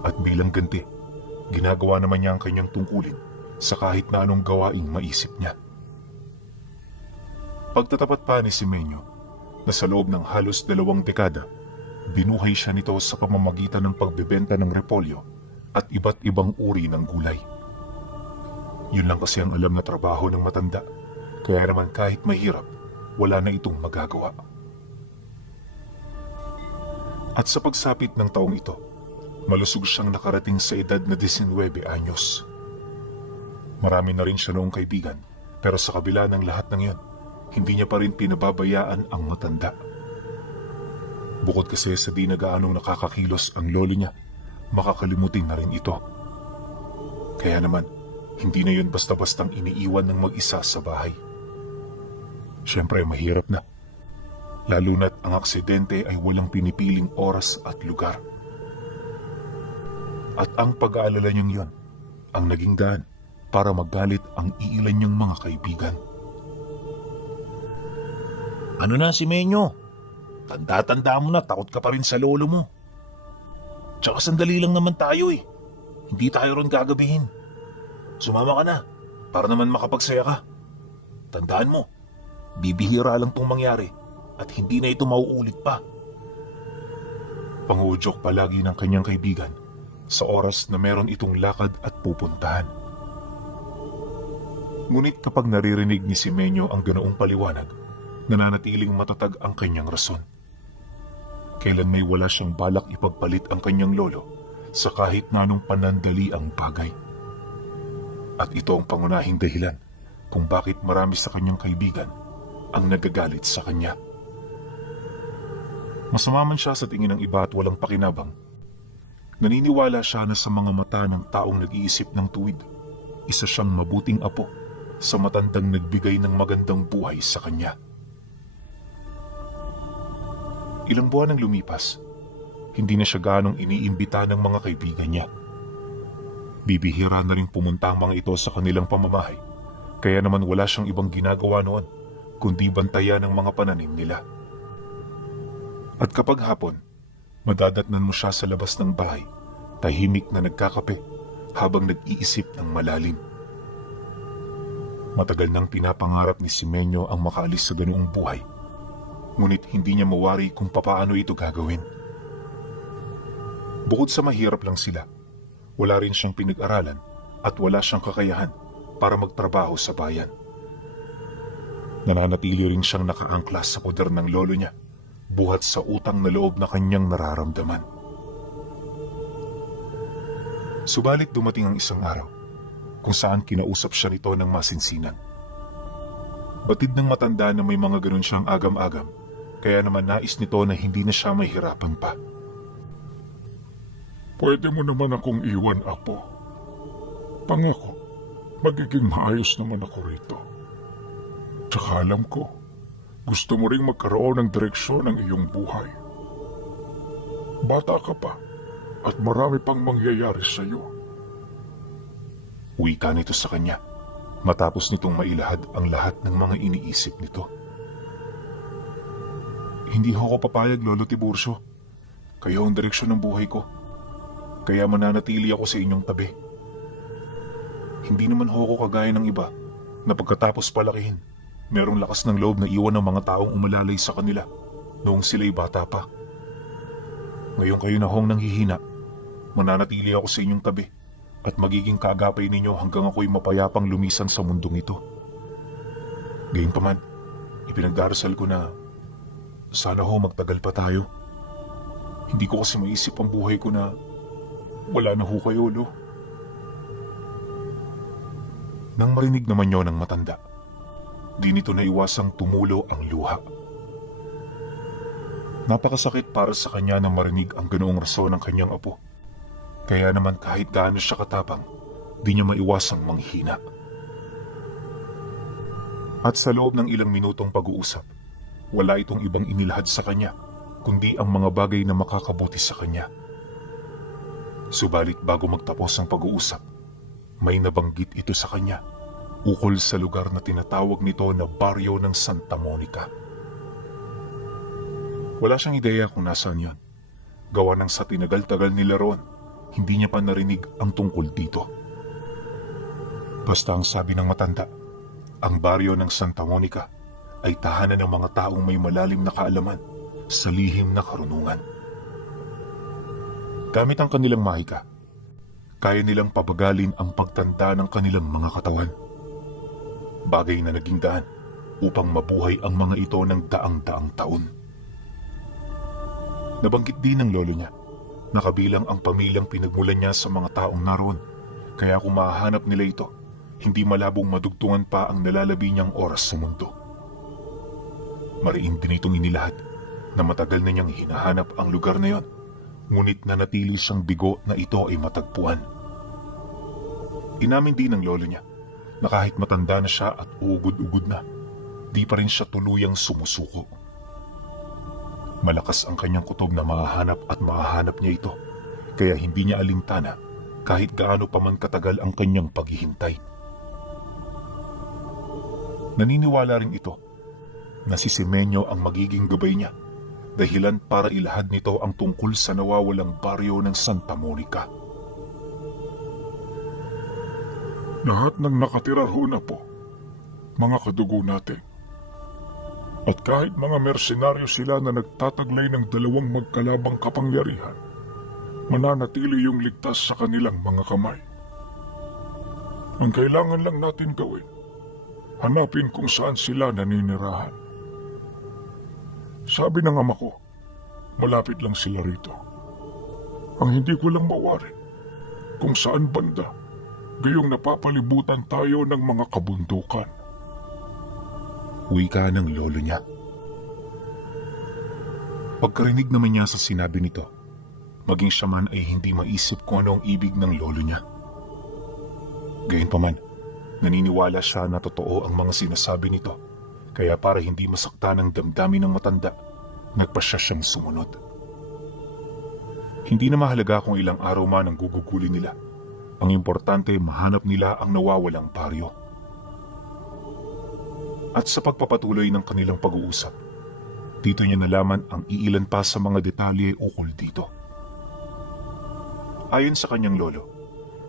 At bilang ganti, ginagawa naman niya ang kanyang tungkulin sa kahit na anong gawaing maisip niya. Pagtatapat pa ni Simenyo na sa loob ng halos 2 dekada, binuhay siya nito sa pamamagitan ng pagbebenta ng repolyo at iba't ibang uri ng gulay. Yun lang kasi ang alam na trabaho ng matanda, kaya naman kahit mahirap, wala na itong magagawa. At sa pagsapit ng taong ito, malusog siyang nakarating sa edad na 19 anyos. Marami na rin siya noong kaibigan, pero sa kabila ng lahat ng yun, hindi niya pa rin pinababayaan ang matanda. Bukod kasi sa di na gaanong nakakakilos ang lolo niya, makakalimutin na rin ito. Kaya naman, hindi na yun basta-bastang iniiwan ng mag-isa sa bahay. Siyempre, mahirap na. Lalo na't ang aksidente ay walang pinipiling oras at lugar. At ang pag-aalala niyang yun, ang naging daan para magalit ang iilan niyang mga kaibigan. Ano na si Menyo? Tanda-tanda mo na, takot ka pa rin sa lolo mo. Tsaka sandali lang naman tayo eh. Hindi tayo ron gagabihin. Sumama ka na, para naman makapagsaya ka. Tandaan mo, bibihira lang tong mangyari at hindi na ito mauulit pa. Pangudyok palagi ng kanyang kaibigan sa oras na meron itong lakad at pupuntahan. Ngunit kapag naririnig ni Simenyo ang ganoong paliwanag, nananatiling matatag ang kanyang rason. Kailan may wala siyang balak ipagpalit ang kanyang lolo sa kahit na anong panandali ang bagay. At ito ang pangunahing dahilan kung bakit marami sa kanyang kaibigan ang nagagalit sa kanya. Masama man siya sa tingin ng iba at walang pakinabang, naniniwala siya na sa mga mata ng taong nag-iisip ng tuwid, isa siyang mabuting apo sa matandang nagbigay ng magandang buhay sa kanya. Ilang buwan ang lumipas, hindi na siya ganong iniimbita ng mga kaibigan niya. Bibihira na rin pumunta ang mga ito sa kanilang pamamahay, kaya naman wala siyang ibang ginagawa noon, kundi bantayan ang mga pananim nila. At kapag hapon, madadatnan mo siya sa labas ng bahay, tahimik na nagkakape habang nag-iisip ng malalim. Matagal nang pinapangarap ni Simenyo ang makaalis sa ganoong buhay, ngunit hindi niya mawari kung papaano ito gagawin. Bukod sa mahirap lang sila, wala rin siyang pinag-aralan at wala siyang kakayahan para magtrabaho sa bayan. Nananatili rin siyang nakaangkla sa poder ng lolo niya, buhat sa utang na loob na kanyang nararamdaman. Subalit dumating ang isang araw kung saan kinausap siya nito ng masinsinan. Batid ng matanda na may mga ganun siyang agam-agam, kaya naman nais nito na hindi na siya mahirapan pa. Pwede mo naman akong iwan, Apo. Pangako, magiging maayos naman ako rito. Tsaka alam ko, gusto mo ring magkaroon ng direksyon ng iyong buhay. Bata ka pa at marami pang mangyayari sa iyo. Wika nito sa kanya, matapos nitong mailahad ang lahat ng mga iniisip nito. Hindi ho ako papayag, Lolo Tiburcio. Kayo ang direksyon ng buhay ko. Kaya mananatili ako sa inyong tabi. Hindi naman ho ako kagaya ng iba na pagkatapos palakihin, merong lakas ng loob na iwan ng mga taong umalalay sa kanila noong sila'y bata pa. Ngayon kayo na hong nanghihina, mananatili ako sa inyong tabi at magiging kaagapay ninyo hanggang ako'y mapayapang lumisan sa mundong ito. Gayunpaman, ipinagdarasal ko na sana ho magtagal pa tayo. Hindi ko kasi maisip ang buhay ko na wala na ho kayo, Lo. Nang marinig naman yun ng matanda, di nito naiwasang tumulo ang luha. Napakasakit para sa kanya na marinig ang ganoong rason ng kanyang apo. Kaya naman kahit gaano siya katapang, di niya maiwasang manghina. At sa loob ng ilang minutong pag-uusap, wala itong ibang inilahad sa kanya, kundi ang mga bagay na makakabuti sa kanya. Subalit bago magtapos ang pag-uusap, may nabanggit ito sa kanya, ukol sa lugar na tinatawag nito na baryo ng Santa Monica. Wala siyang ideya kung nasaan yan. Gawa ng sa tinagal-tagal nila roon, hindi niya pa narinig ang tungkol dito. Basta ang sabi ng matanda, ang baryo ng Santa Monica ay tahanan ng mga taong may malalim na kaalaman sa lihim na karunungan. Gamit ang kanilang mahika, kaya nilang pabagalin ang pagtanda ng kanilang mga katawan. Bagay na naging daan upang mabuhay ang mga ito ng daang-daang taon. Nabanggit din ng lolo niya na kabilang ang pamilyang pinagmulan niya sa mga taong naroon, kaya kung mahahanap nila ito, hindi malabong madugtungan pa ang nalalabi niyang oras sa mundo. Mariin din itong inilahat na matagal na niyang hinahanap ang lugar na yon, ngunit nanatili siyang bigo na ito ay matagpuan. Inamin din ng lolo niya na kahit matanda na siya at ugod-ugod na, di pa rin siya tuluyang sumusuko. Malakas ang kanyang kutob na mahahanap niya ito, kaya hindi niya alintana kahit gaano pa man katagal ang kanyang paghihintay. Naniniwala rin ito na si Semenyo ang magiging gabay niya, dahilan para ilahad nito ang tungkol sa nawawalang baryo ng Santa Monica. Lahat ng nakatira ho na po, mga kadugo natin. At kahit mga mersenaryo sila na nagtataglay ng dalawang magkalabang kapangyarihan, mananatili yung ligtas sa kanilang mga kamay. Ang kailangan lang natin gawin, hanapin kung saan sila naninirahan. Sabi ng ama ko, malapit lang sila rito. Ang hindi ko lang mawari, kung saan banda, gayong napapalibutan tayo ng mga kabundukan. Wika ng lolo niya. Pagkarinig naman niya sa sinabi nito, maging siya man ay hindi maisip kung ano ang ibig ng lolo niya. Gayunpaman, naniniwala siya na totoo ang mga sinasabi nito, kaya para hindi masaktan ang damdamin ng matanda, nagpasya siyang sumunod. Hindi na mahalaga kung ilang araw man ang gugugulin nila. Ang importante, mahanap nila ang nawawalang baryo. At sa pagpapatuloy ng kanilang pag-uusap, dito niya nalaman ang iilan pa sa mga detalye ukol dito. Ayon sa kanyang lolo,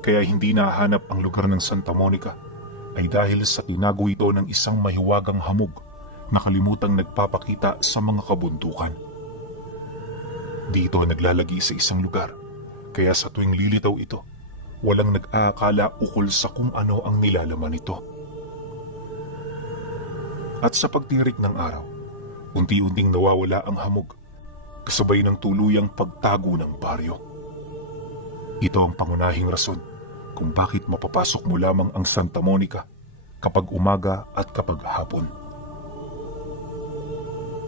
kaya hindi nahanap ang lugar ng Santa Monica ay dahil sa tinago ito ng isang mahiwagang hamog na kalimutang nagpapakita sa mga kabundukan. Dito naglalagi sa isang lugar, kaya sa tuwing lilitaw ito, walang nag-aakala ukol sa kung ano ang nilalaman nito. At sa pagtirik ng araw, unti-unting nawawala ang hamog, kasabay ng tuluyang pagtago ng baryo. Ito ang pangunahing rason kung bakit mapapasok mo lamang ang Santa Monica kapag umaga at kapag hapon.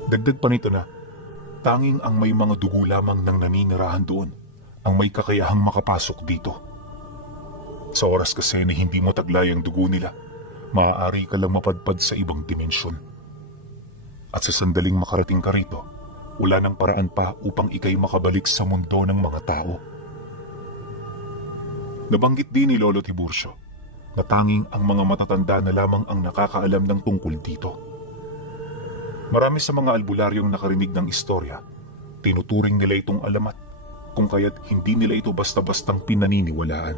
Dagdag pa nito na, tanging ang may mga dugo lamang ng naninirahan doon ang may kakayahang makapasok dito. Sa oras kasi na hindi mo taglay ang dugo nila, maaari ka lang mapadpad sa ibang dimensyon. At sa sandaling makarating ka rito, wala nang paraan pa upang ikay makabalik sa mundo ng mga tao. Nabanggit din ni Lolo Tiburcio na tanging ang mga matatanda na lamang ang nakakaalam ng tungkol dito. Marami sa mga albularyong nakarinig ng istorya, tinuturing nila itong alamat, kung kaya't hindi nila ito basta-bastang pinaniniwalaan.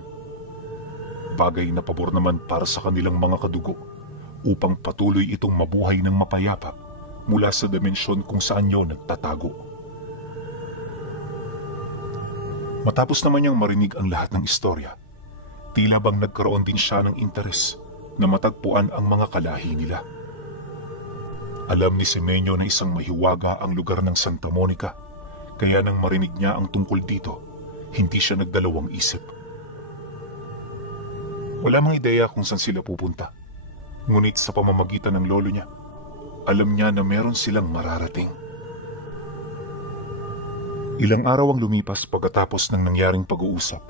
Bagay na pabor naman para sa kanilang mga kadugo upang patuloy itong mabuhay ng mapayapa mula sa dimensyon kung saan yun nagtatago. Matapos naman niyang marinig ang lahat ng istorya, tila bang nagkaroon din siya ng interes na matagpuan ang mga kalahi nila. Alam ni Semenyo na isang mahiwaga ang lugar ng Santa Monica, kaya nang marinig niya ang tungkol dito, hindi siya nagdalawang isip. Wala mang ideya kung saan sila pupunta, ngunit sa pamamagitan ng lolo niya, alam niya na meron silang mararating. Ilang araw ang lumipas pagkatapos ng nangyaring pag-uusap.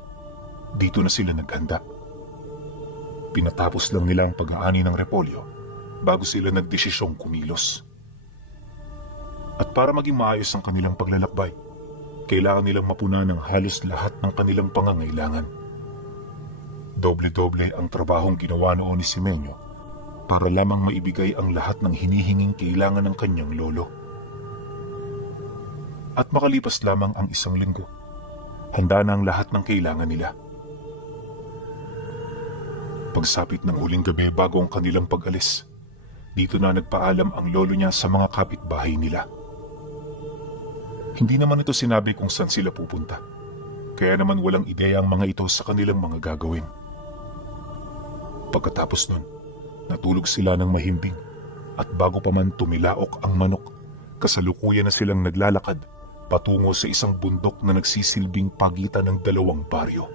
Dito na sila naghanda. Pinatapos lang nila ang pag-aani ng repolyo bago sila nagdesisyong kumilos. At para maging maayos ang kanilang paglalakbay, kailangan nilang mapuna ng halos lahat ng kanilang pangangailangan. Doble-doble ang trabahong ginawa noon ni Semenyo para lamang maibigay ang lahat ng hinihinging kailangan ng kanyang lolo. At makalipas lamang ang isang linggo, Handa na ang lahat ng kailangan nila. Pagsapit ng huling gabi bago ang kanilang pag-alis, dito na nagpaalam ang lolo niya sa mga kapitbahay nila. Hindi naman ito sinabi kung saan sila pupunta, kaya naman walang ideya ang mga ito sa kanilang mga gagawin. Pagkatapos nun, natulog sila ng mahimbing at bago pa man tumilaok ang manok, kasalukuyan na silang naglalakad patungo sa isang bundok na nagsisilbing pagitan ng dalawang baryo.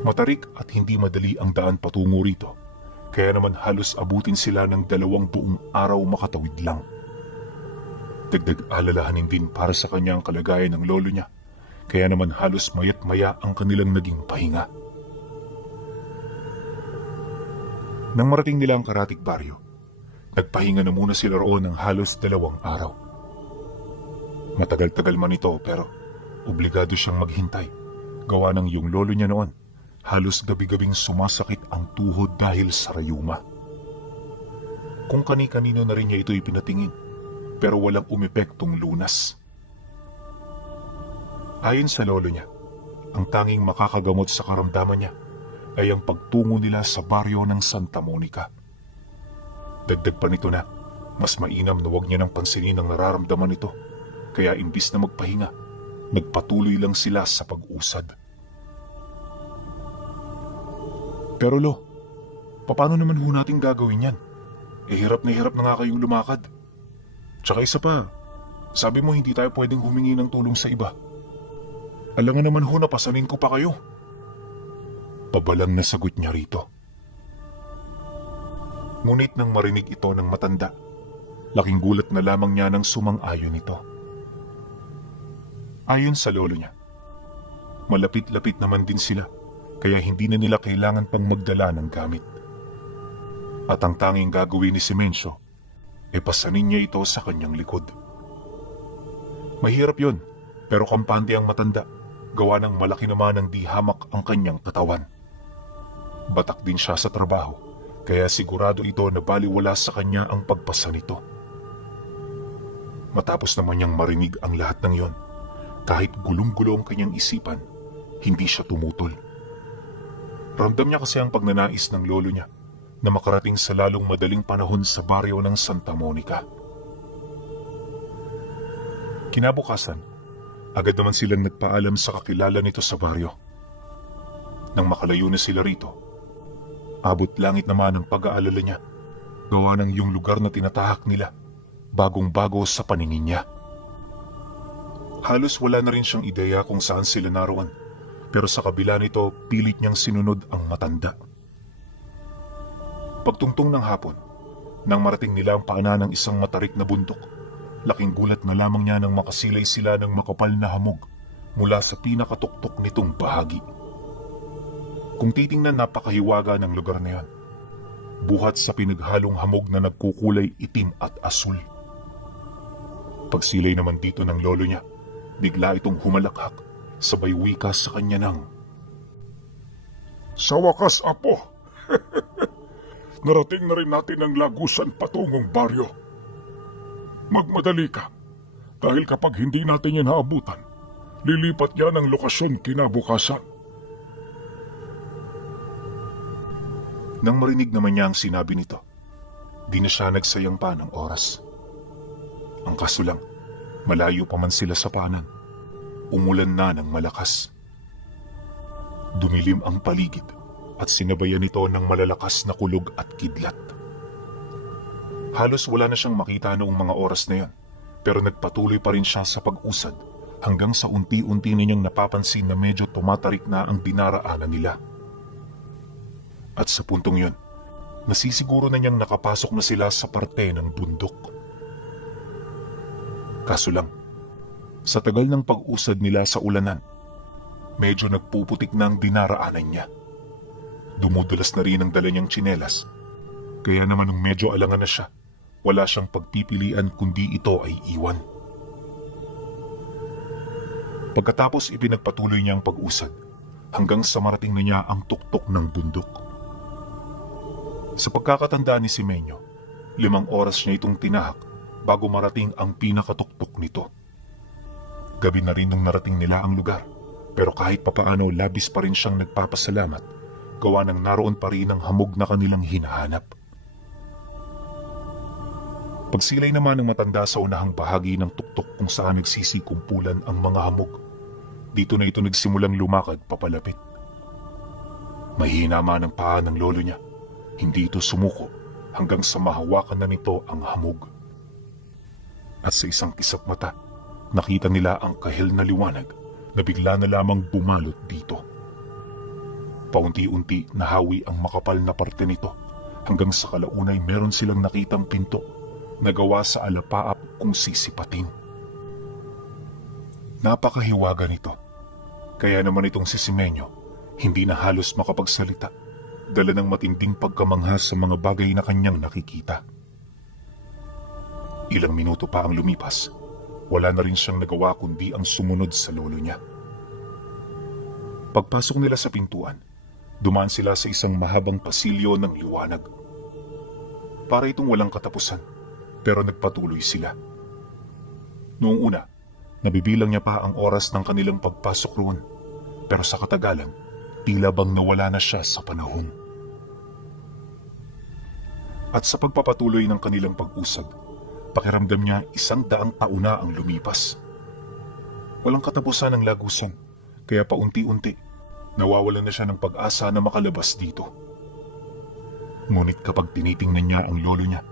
Matarik at hindi madali ang daan patungo rito, kaya naman halos abutin sila ng 2 buong araw makatawid lang. Dagdag alalahanin din para sa kanya ang kalagayan ng lolo niya, kaya naman halos mayat maya ang kanilang naging pahinga. Nang marating nila ang Karatig Baryo, nagpahinga na muna sila roon ng halos 2 araw. Matagal-tagal man ito pero obligado siyang maghintay, gawa ng yung lolo niya noon. Halos gabi-gabing sumasakit ang tuhod dahil sa rayuma. Kung kani-kanino na rin niya ito ipinatingin, pero walang umepektong lunas. Ayon sa lolo niya, ang tanging makakagamot sa karamdaman niya ay ang pagtungo nila sa baryo ng Santa Monica. Dagdag pa nito na, mas mainam na huwag niya nang pansinin ang nararamdaman nito, kaya imbis na magpahinga, nagpatuloy lang sila sa pag-usad. Pero lo, paano naman ho natin gagawin yan? Hirap na nga kayong lumakad. Tsaka isa pa, sabi mo hindi tayo pwedeng humingi ng tulong sa iba. Alangan naman ho na pasanin ko pa kayo. Pabalang na sagot niya rito. Ngunit nang marinig ito ng matanda, laking gulat na lamang niya nang sumang-ayon ito. Ayon sa lolo niya, malapit-lapit naman din sila, kaya hindi na nila kailangan pang magdala ng gamit. At ang tanging gagawin ni Simencio, pasanin niya ito sa kanyang likod. Mahirap yon, pero kampante ang matanda, gawa ng malaki naman ang di hamak ang kanyang katawan. Batak din siya sa trabaho, kaya sigurado ito na baliwala sa kanya ang pagpasa nito. Matapos naman niyang marinig ang lahat ng yon, kahit gulong-gulo ang kanyang isipan, hindi siya tumutol. Ramdam niya kasi ang pagnanais ng lolo niya na makarating sa lalong madaling panahon sa baryo ng Santa Monica. Kinabukasan, agad naman silang nagpaalam sa kakilala nito sa baryo. Nang makalayo na sila rito, abot langit naman ang pag-aalala niya, gawa ng yung lugar na tinatahak nila, bagong-bago sa paningin niya. Halos wala na rin siyang ideya kung saan sila naroon, pero sa kabila nito pilit niyang sinunod ang matanda. Pagtungtong ng hapon, nang marating nila ang paanan ng isang matarik na bundok, laking gulat na lamang niya nang makasilay sila ng makapal na hamog mula sa pinakatuktok nitong bahagi. Kung titingnan, napakahiwaga ng lugar na yan, buhat sa pinaghalong hamog na nagkukulay itim at asul. Pagsilay naman dito ng lolo niya, bigla itong humalakhak, sabay wika sa kanya ng, Sa wakas, apo, narating na rin natin ang lagusan patungong baryo. Magmadali ka, dahil kapag hindi natin yan haabutan, lilipat yan ang lokasyon kinabukasan. Nang marinig naman niya ang sinabi nito, di na siya nagsayang pa ng oras. Ang kaso lang, malayo pa man sila sa paanan, umulan na ng malakas. Dumilim ang paligid at sinabayan nito ng malalakas na kulog at kidlat. Halos wala na siyang makita noong mga oras na yan, pero nagpatuloy pa rin siya sa pag-usad hanggang sa unti-unti ninyang napapansin na medyo tumatarik na ang dinaraanan nila. At sa puntong yun, nasisiguro na niyang nakapasok na sila sa parte ng bundok. Kaso lang, sa tagal ng pag-usad nila sa ulanan, medyo nagpuputik na ang dinaraanan niya. Dumudulas na rin ang dala niyang tsinelas, kaya naman nung medyo alangan na siya, wala siyang pagpipilian kundi ito ay iwan. Pagkatapos ipinagpatuloy niya ang pag-usad hanggang sa marating na niya ang tuktok ng bundok. Sa pagkakatanda ni Simenyo, 5 oras niya itong tinahak bago marating ang pinakatuktok nito. Gabi na rin nung narating nila ang lugar, pero kahit papaano labis pa rin siyang nagpapasalamat gawa ng naroon pa rin ang hamog na kanilang hinahanap. Pagsilay naman ng matanda sa unahang bahagi ng tuktok kung saan nagsisikumpulan ang mga hamog, dito na ito nagsimulang lumakad papalapit. Mahina man ang paa ng lolo niya, hindi ito sumuko hanggang sa mahawakan na nito ang hamog. At sa isang kisap mata, nakita nila ang kahil na liwanag na bigla na lamang bumalot dito. Paunti-unti nahawi ang makapal na parte nito hanggang sa kalaunay meron silang nakitang pinto na gawa sa alapaap kung sisipatin. Napakahiwaga nito, kaya naman itong si Simenyo hindi na halos makapagsalita, dala ng matinding pagkamangha sa mga bagay na kanyang nakikita. Ilang minuto pa ang lumipas, wala na rin siyang nagawa kundi ang sumunod sa lolo niya. Pagpasok nila sa pintuan, dumaan sila sa isang mahabang pasilyo ng liwanag. Para itong walang katapusan, pero nagpatuloy sila. Noong una, nabibilang niya pa ang oras ng kanilang pagpasok roon, pero sa katagalan, tila bang nawala na siya sa panahon. At sa pagpapatuloy ng kanilang pag-usad, pakiramdam niya 100 taon na ang lumipas. Walang katapusan ang lagusan, kaya paunti-unti, nawawalan na siya ng pag-asa na makalabas dito. Ngunit kapag tinitingnan niya ang lolo niya,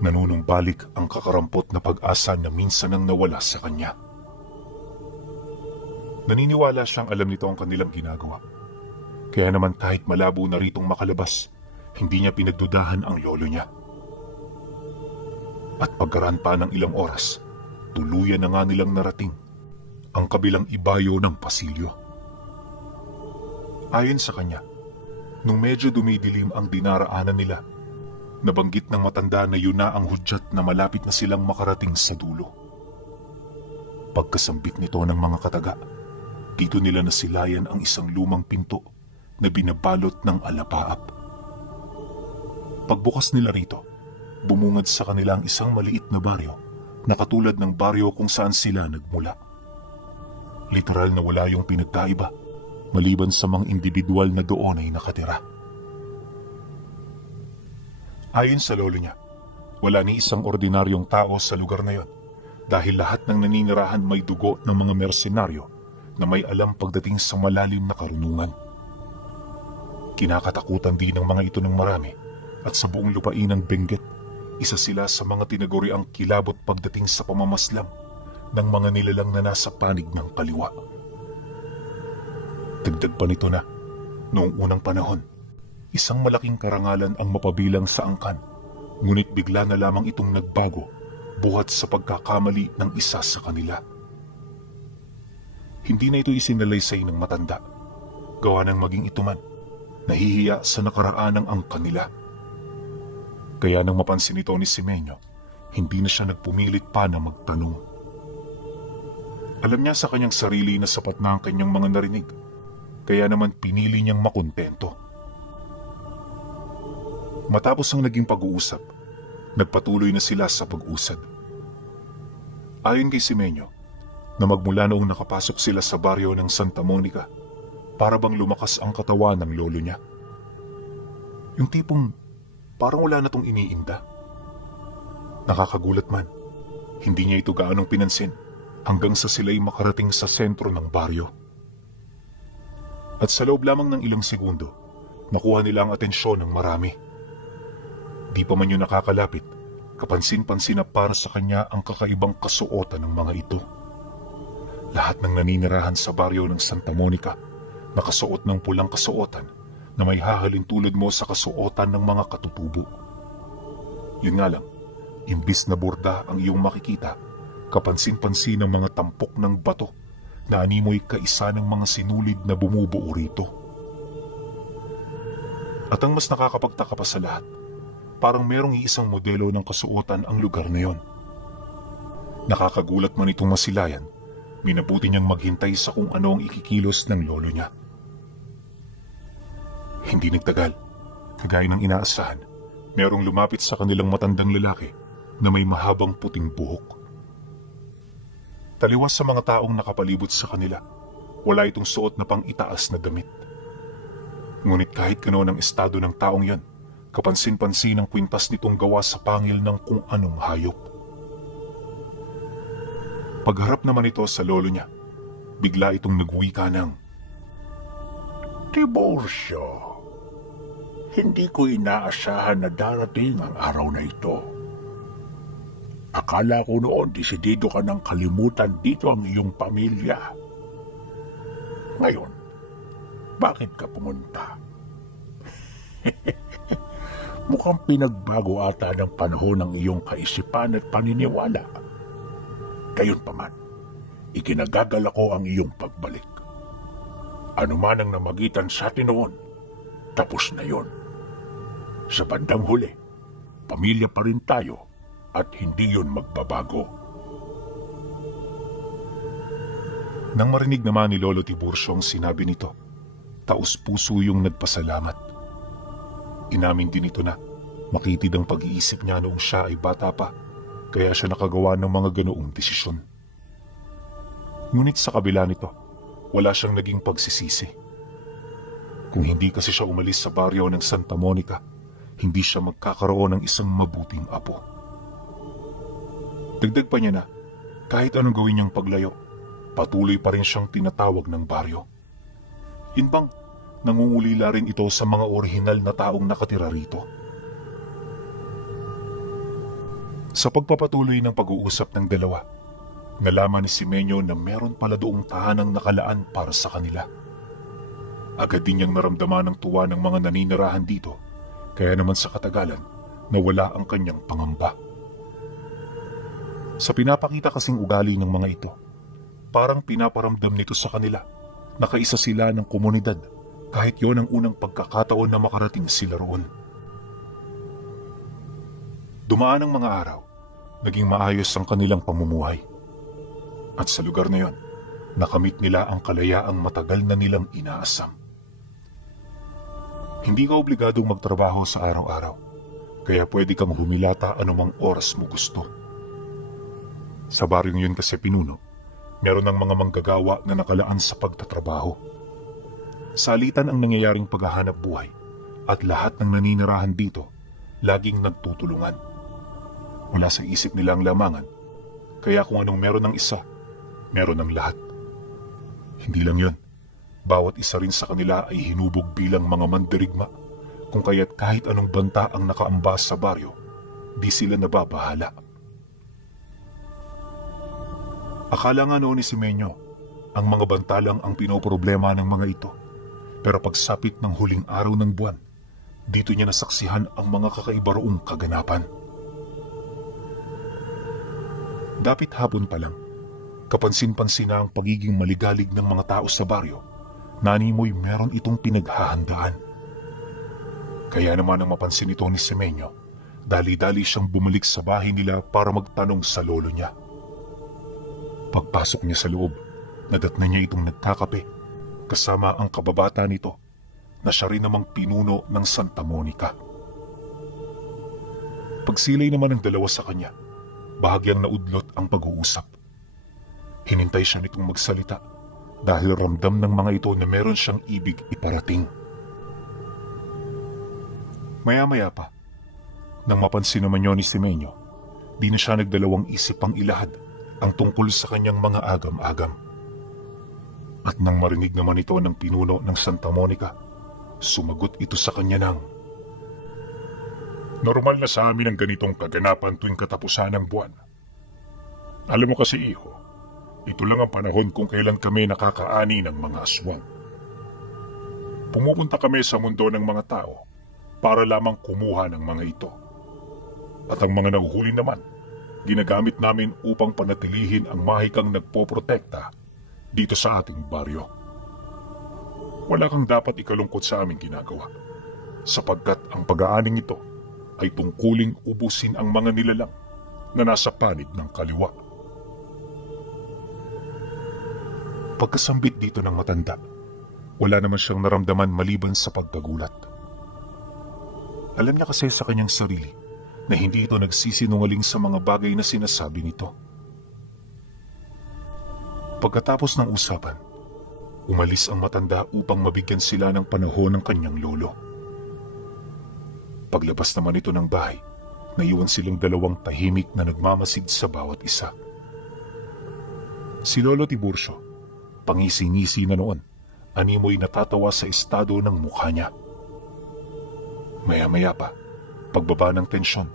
nanunumbalik ang kakarampot na pag-asa na minsan nang nawala sa kanya. Naniniwala siyang alam nito ang kanilang ginagawa. Kaya naman kahit malabo na ritong makalabas, hindi niya pinagdudahan ang lolo niya. At pagkaraan pa ng ilang oras, tuluyan na nga nilang narating ang kabilang ibayo ng pasilyo. Ayon sa kanya, nung medyo dumidilim ang dinaraanan nila, nabanggit ng matanda na yun na ang hudyat na malapit na silang makarating sa dulo. Pagkasambit nito ng mga kataga, dito nila nasilayan ang isang lumang pinto na binabalot ng alapaap. Pagbukas nila rito, bumungad sa kanila ang isang maliit na baryo na katulad ng baryo kung saan sila nagmula. Literal na wala yung pinagkaiba, maliban sa mga individual na doon ay nakatira. Ayon sa lolo niya, wala ni isang ordinaryong tao sa lugar na yon dahil lahat ng naninirahan may dugo ng mga mersenaryo na may alam pagdating sa malalim na karunungan. Kinakatakutan din ng mga ito ng marami at sa buong lupain ng Benguet, isa sila sa mga tinaguriang kilabot pagdating sa pamamaslam ng mga nilalang na nasa panig ng kaliwa. Dagdag pa nito na, noong unang panahon, isang malaking karangalan ang mapabilang sa angkan, ngunit bigla na lamang itong nagbago buhat sa pagkakamali ng isa sa kanila. Hindi na ito isinalaysay ng matanda, gawa ng maging ito man, nahihiya sa nakaraan ng angkan nila. Kaya nang mapansin ito ni Simenyo, hindi na siya nagpumilit pa na magtanong. Alam niya sa kanyang sarili na sapat na ang kanyang mga narinig, kaya naman pinili niyang makontento. Matapos ang naging pag-uusap, nagpatuloy na sila sa pag-usad. Ayon kay Simenyo, na magmula noong nakapasok sila sa baryo ng Santa Monica, para bang lumakas ang katawan ng lolo niya. Yung tipong parang wala na tong iniinda. Nakakagulat man, hindi niya ito gaanong pinansin hanggang sa sila'y makarating sa sentro ng baryo. At sa loob lamang ng ilang segundo, nakuha nila ang atensyon ng marami. Di pa man yun nakakalapit, kapansin-pansin na para sa kanya ang kakaibang kasuotan ng mga ito. Lahat ng naninirahan sa baryo ng Santa Monica, nakasuot ng pulang kasuotan na may hahalin tulad mo sa kasuotan ng mga katutubo. Yun nga lang, imbis na borda ang iyong makikita, kapansin-pansin ng mga tampok ng bato na animoy kaisa ng mga sinulid na bumubuo rito. At ang mas nakakapagtaka pa sa lahat, parang merong iisang modelo ng kasuotan ang lugar na yon. Nakakagulat man itong masilayan, minabuti niyang maghintay sa kung ano ang ikikilos ng lolo niya. Hindi nagtagal, kagaya ng inaasahan, merong lumapit sa kanilang matandang lalaki na may mahabang puting buhok. Taliwas sa mga taong nakapalibot sa kanila, wala itong suot na pang-itaas na damit. Ngunit kahit ganoon ang estado ng taong yon, kapansin-pansin ang kwintas nitong gawa sa pangil ng kung anong hayop. Pagharap naman ito sa lolo niya, bigla itong nagwika ng, Tiburcio, hindi ko inaasahan na darating ang araw na ito. Akala ko noon desidido ka ng kalimutan dito ang iyong pamilya. Ngayon, bakit ka pumunta? Mukhang pinagbago ata ng panahon ng iyong kaisipan at paniniwala. Gayunpaman, ikinagagal ako ang iyong pagbalik. Ano man ang namagitan sa atin noon, tapos na yon. Sa bandang huli, pamilya pa rin tayo at hindi yon magbabago. Nang marinig naman ni Lolo Tiburcio ang sinabi nito, taos-puso yung nagpasalamat. Inamin din ito na makitid ang pag-iisip niya noong siya ay bata pa, kaya siya nakagawa ng mga ganoong desisyon. Ngunit sa kabila nito, wala siyang naging pagsisisi. Kung hindi kasi siya umalis sa baryo ng Santa Monica, hindi siya magkakaroon ng isang mabuting apo. Dagdag pa niya na, kahit anong gawin niyang paglayo, patuloy pa rin siyang tinatawag ng baryo. Yun bang, nangungulila rin ito sa mga orihinal na taong nakatira rito? Sa pagpapatuloy ng pag-uusap ng dalawa, nalaman ni Simeño na meron pala doong tahanang nakalaan para sa kanila. Agad din niyang naramdaman ang tuwa ng mga naninirahan dito, kaya naman sa katagalan, nawala ang kanyang pangamba. Sa pinapakita kasing ugali ng mga ito, parang pinaparamdam nito sa kanila na kaisa sila ng komunidad kahit yon ang unang pagkakataon na makarating sila roon. Dumaan ang mga araw, naging maayos ang kanilang pamumuhay. At sa lugar na yon, nakamit nila ang kalayaang matagal na nilang inaasam. Hindi ka obligadong magtrabaho sa araw-araw, kaya pwede kang humilata anumang oras mo gusto. Sa baryong yun kasi pinuno, meron ng mga manggagawa na nakalaan sa pagtatrabaho. Salitan ang nangyayaring paghahanap buhay at lahat ng naninirahan dito laging nagtutulungan. Wala sa isip nila ang lamangan, kaya kung anong meron ng isa, meron ng lahat. Hindi lang yun, bawat isa rin sa kanila ay hinubog bilang mga mandirigma, kung kaya't kahit anong banta ang nakaambas sa baryo, di sila nababahala. Akala nga noon ni Simeño, ang mga banta lang ang pinoproblema ng mga ito. Pero pagsapit ng huling araw ng buwan, dito niya nasaksihan ang mga kakaiba roong kaganapan. Dapit hapon pa lang, kapansin-pansin na ang pagiging maligalig ng mga tao sa baryo, nanimoy meron itong pinaghahandaan. Kaya naman ang mapansin ito ni Simeño, dali-dali siyang bumalik sa bahay nila para magtanong sa lolo niya. Pagpasok niya sa loob, nadatnan niya itong nagkakape, kasama ang kababata nito na siya rin namang pinuno ng Santa Monica. Pagsilay naman ng dalawa sa kanya, bahagyang naudlot ang pag-uusap. Hinintay siya nitong magsalita dahil ramdam ng mga ito na meron siyang ibig iparating. Maya-maya pa, nang mapansin naman niyo ni Simeño, di na siya nagdalawang isip pang ilahad ang tungkol sa kanyang mga agam-agam. At nang marinig naman ito ng pinuno ng Santa Monica, sumagot ito sa kanya ng, Normal na sa amin ang ganitong kaganapan tuwing katapusan ng buwan. Alam mo kasi, iho, ito lang ang panahon kung kailan kami nakakaani ng mga aswang. Pumupunta kami sa mundo ng mga tao para lamang kumuha ng mga ito. At ang mga nahuhuli naman, ginagamit namin upang panatilihin ang mahikang nagpoprotekta dito sa ating baryo. Wala kang dapat ikalungkot sa aming ginagawa, sapagkat ang pag-aaning ito ay tungkuling ubusin ang mga nilalang na nasa panig ng kaliwa. Pagkasambit dito ng matanda, wala naman siyang naramdaman maliban sa pagkagulat. Alam niya kasi sa kanyang sarili na hindi ito nagsisinungaling sa mga bagay na sinasabi nito. Pagkatapos ng usapan, umalis ang matanda upang mabigyan sila ng panahon ng kanyang lolo. Paglabas naman ito ng bahay, naiwan silang dalawang tahimik na nagmamasid sa bawat isa. Si Lolo Tiburcio, pangisi-ngisi na noon, animoy natatawa sa estado ng mukha niya. Maya-maya pa, pagbaba ng tensyon,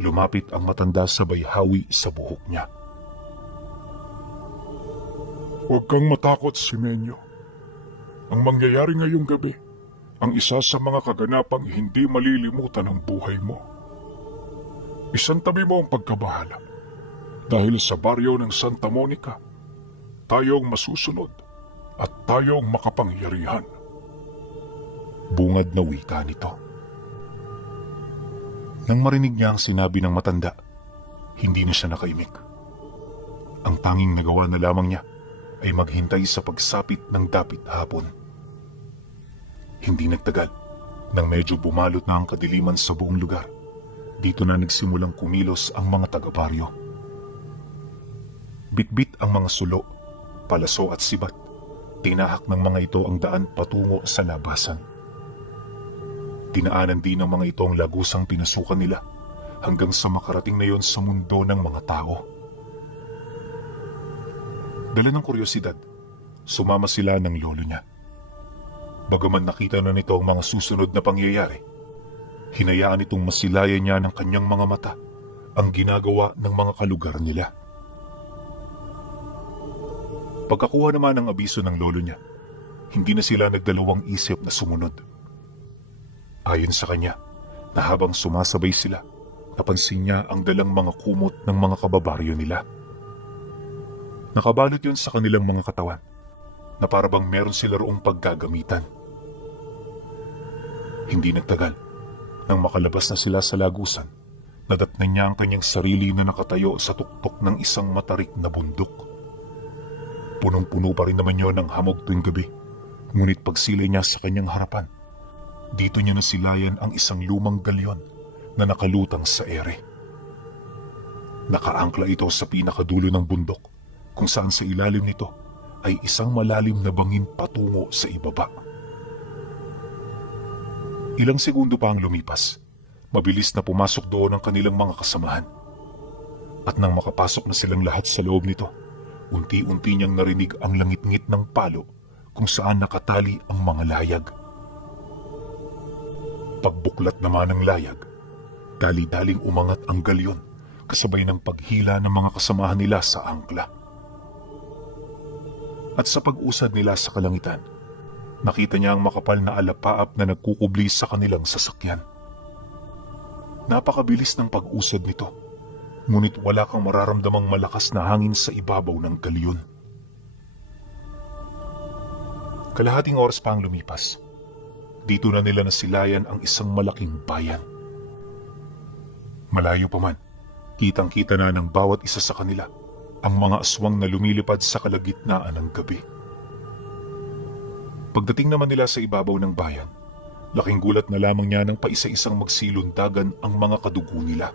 lumapit ang matanda sabay hawi sa buhok niya. Huwag kang matakot, Simenyo. Ang mangyayari ngayong gabi, ang isa sa mga kaganapang hindi malilimutan ng buhay mo. Isantabi mo ang pagkabahala. Dahil sa baryo ng Santa Monica, tayong masusunod at tayong makapangyarihan. Bungad na wika nito. Nang marinig niya ang sinabi ng matanda, hindi na siya nakaimik. Ang tanging nagawa na lamang niya ay maghintay sa pagsapit ng dapit hapon. Hindi nagtagal, nang medyo bumalot na ang kadiliman sa buong lugar, dito na nagsimulang kumilos ang mga taga-baryo. Bitbit ang mga sulo, palaso at sibat, tinahak ng mga ito ang daan patungo sa labasan. Dinaanan din ng mga ito ang lagusang pinasukan nila hanggang sa makarating na yon sa mundo ng mga tao. Dala ng kuryosidad, sumama sila ng lolo niya. Bagaman nakita na nito ang mga susunod na pangyayari, hinayaan itong masilayan niya ng kanyang mga mata ang ginagawa ng mga kalugar nila. Pagkakuha naman ng abiso ng lolo niya, hindi na sila nagdalawang isip na sumunod. Ayon sa kanya, na habang sumasabay sila, napansin niya ang dalang mga kumot ng mga kababaryo nila. Nakabalot yun sa kanilang mga katawan, na parabang meron sila roong paggagamitan. Hindi nagtagal, nang makalabas na sila sa lagusan, nadatnan niya ang kanyang sarili na nakatayo sa tuktok ng isang matarik na bundok. Punong-puno pa rin naman yun ng hamog tuwing gabi, ngunit pagsilay niya sa kanyang harapan, dito niya nasilayan ang isang lumang galyon na nakalutang sa ere. Nakaangkla ito sa pinakadulo ng bundok, kung saan sa ilalim nito ay isang malalim na bangin patungo sa ibaba. Ilang segundo pa ang lumipas, mabilis na pumasok doon ang kanilang mga kasamahan. At nang makapasok na silang lahat sa loob nito, unti-unti niyang narinig ang langit-ngit ng palo kung saan nakatali ang mga layag. Pagbuklat naman ng layag, dali-daling umangat ang galyon kasabay ng paghila ng mga kasamahan nila sa angkla. At sa pag-usad nila sa kalangitan, nakita niya ang makapal na alapaap na nagkukubli sa kanilang sasakyan. Napakabilis ng pag-usad nito, ngunit wala kang mararamdamang malakas na hangin sa ibabaw ng galyon. Kalahating oras pa ang lumipas, dito na nila nasilayan ang isang malaking bayan. Malayo pa man, kitang-kita na ng bawat isa sa kanila ang mga aswang na lumilipad sa kalagitnaan ng gabi. Pagdating naman nila sa ibabaw ng bayan, laking gulat na lamang niya nang paisa-isang magsilundagan ang mga kadugo nila.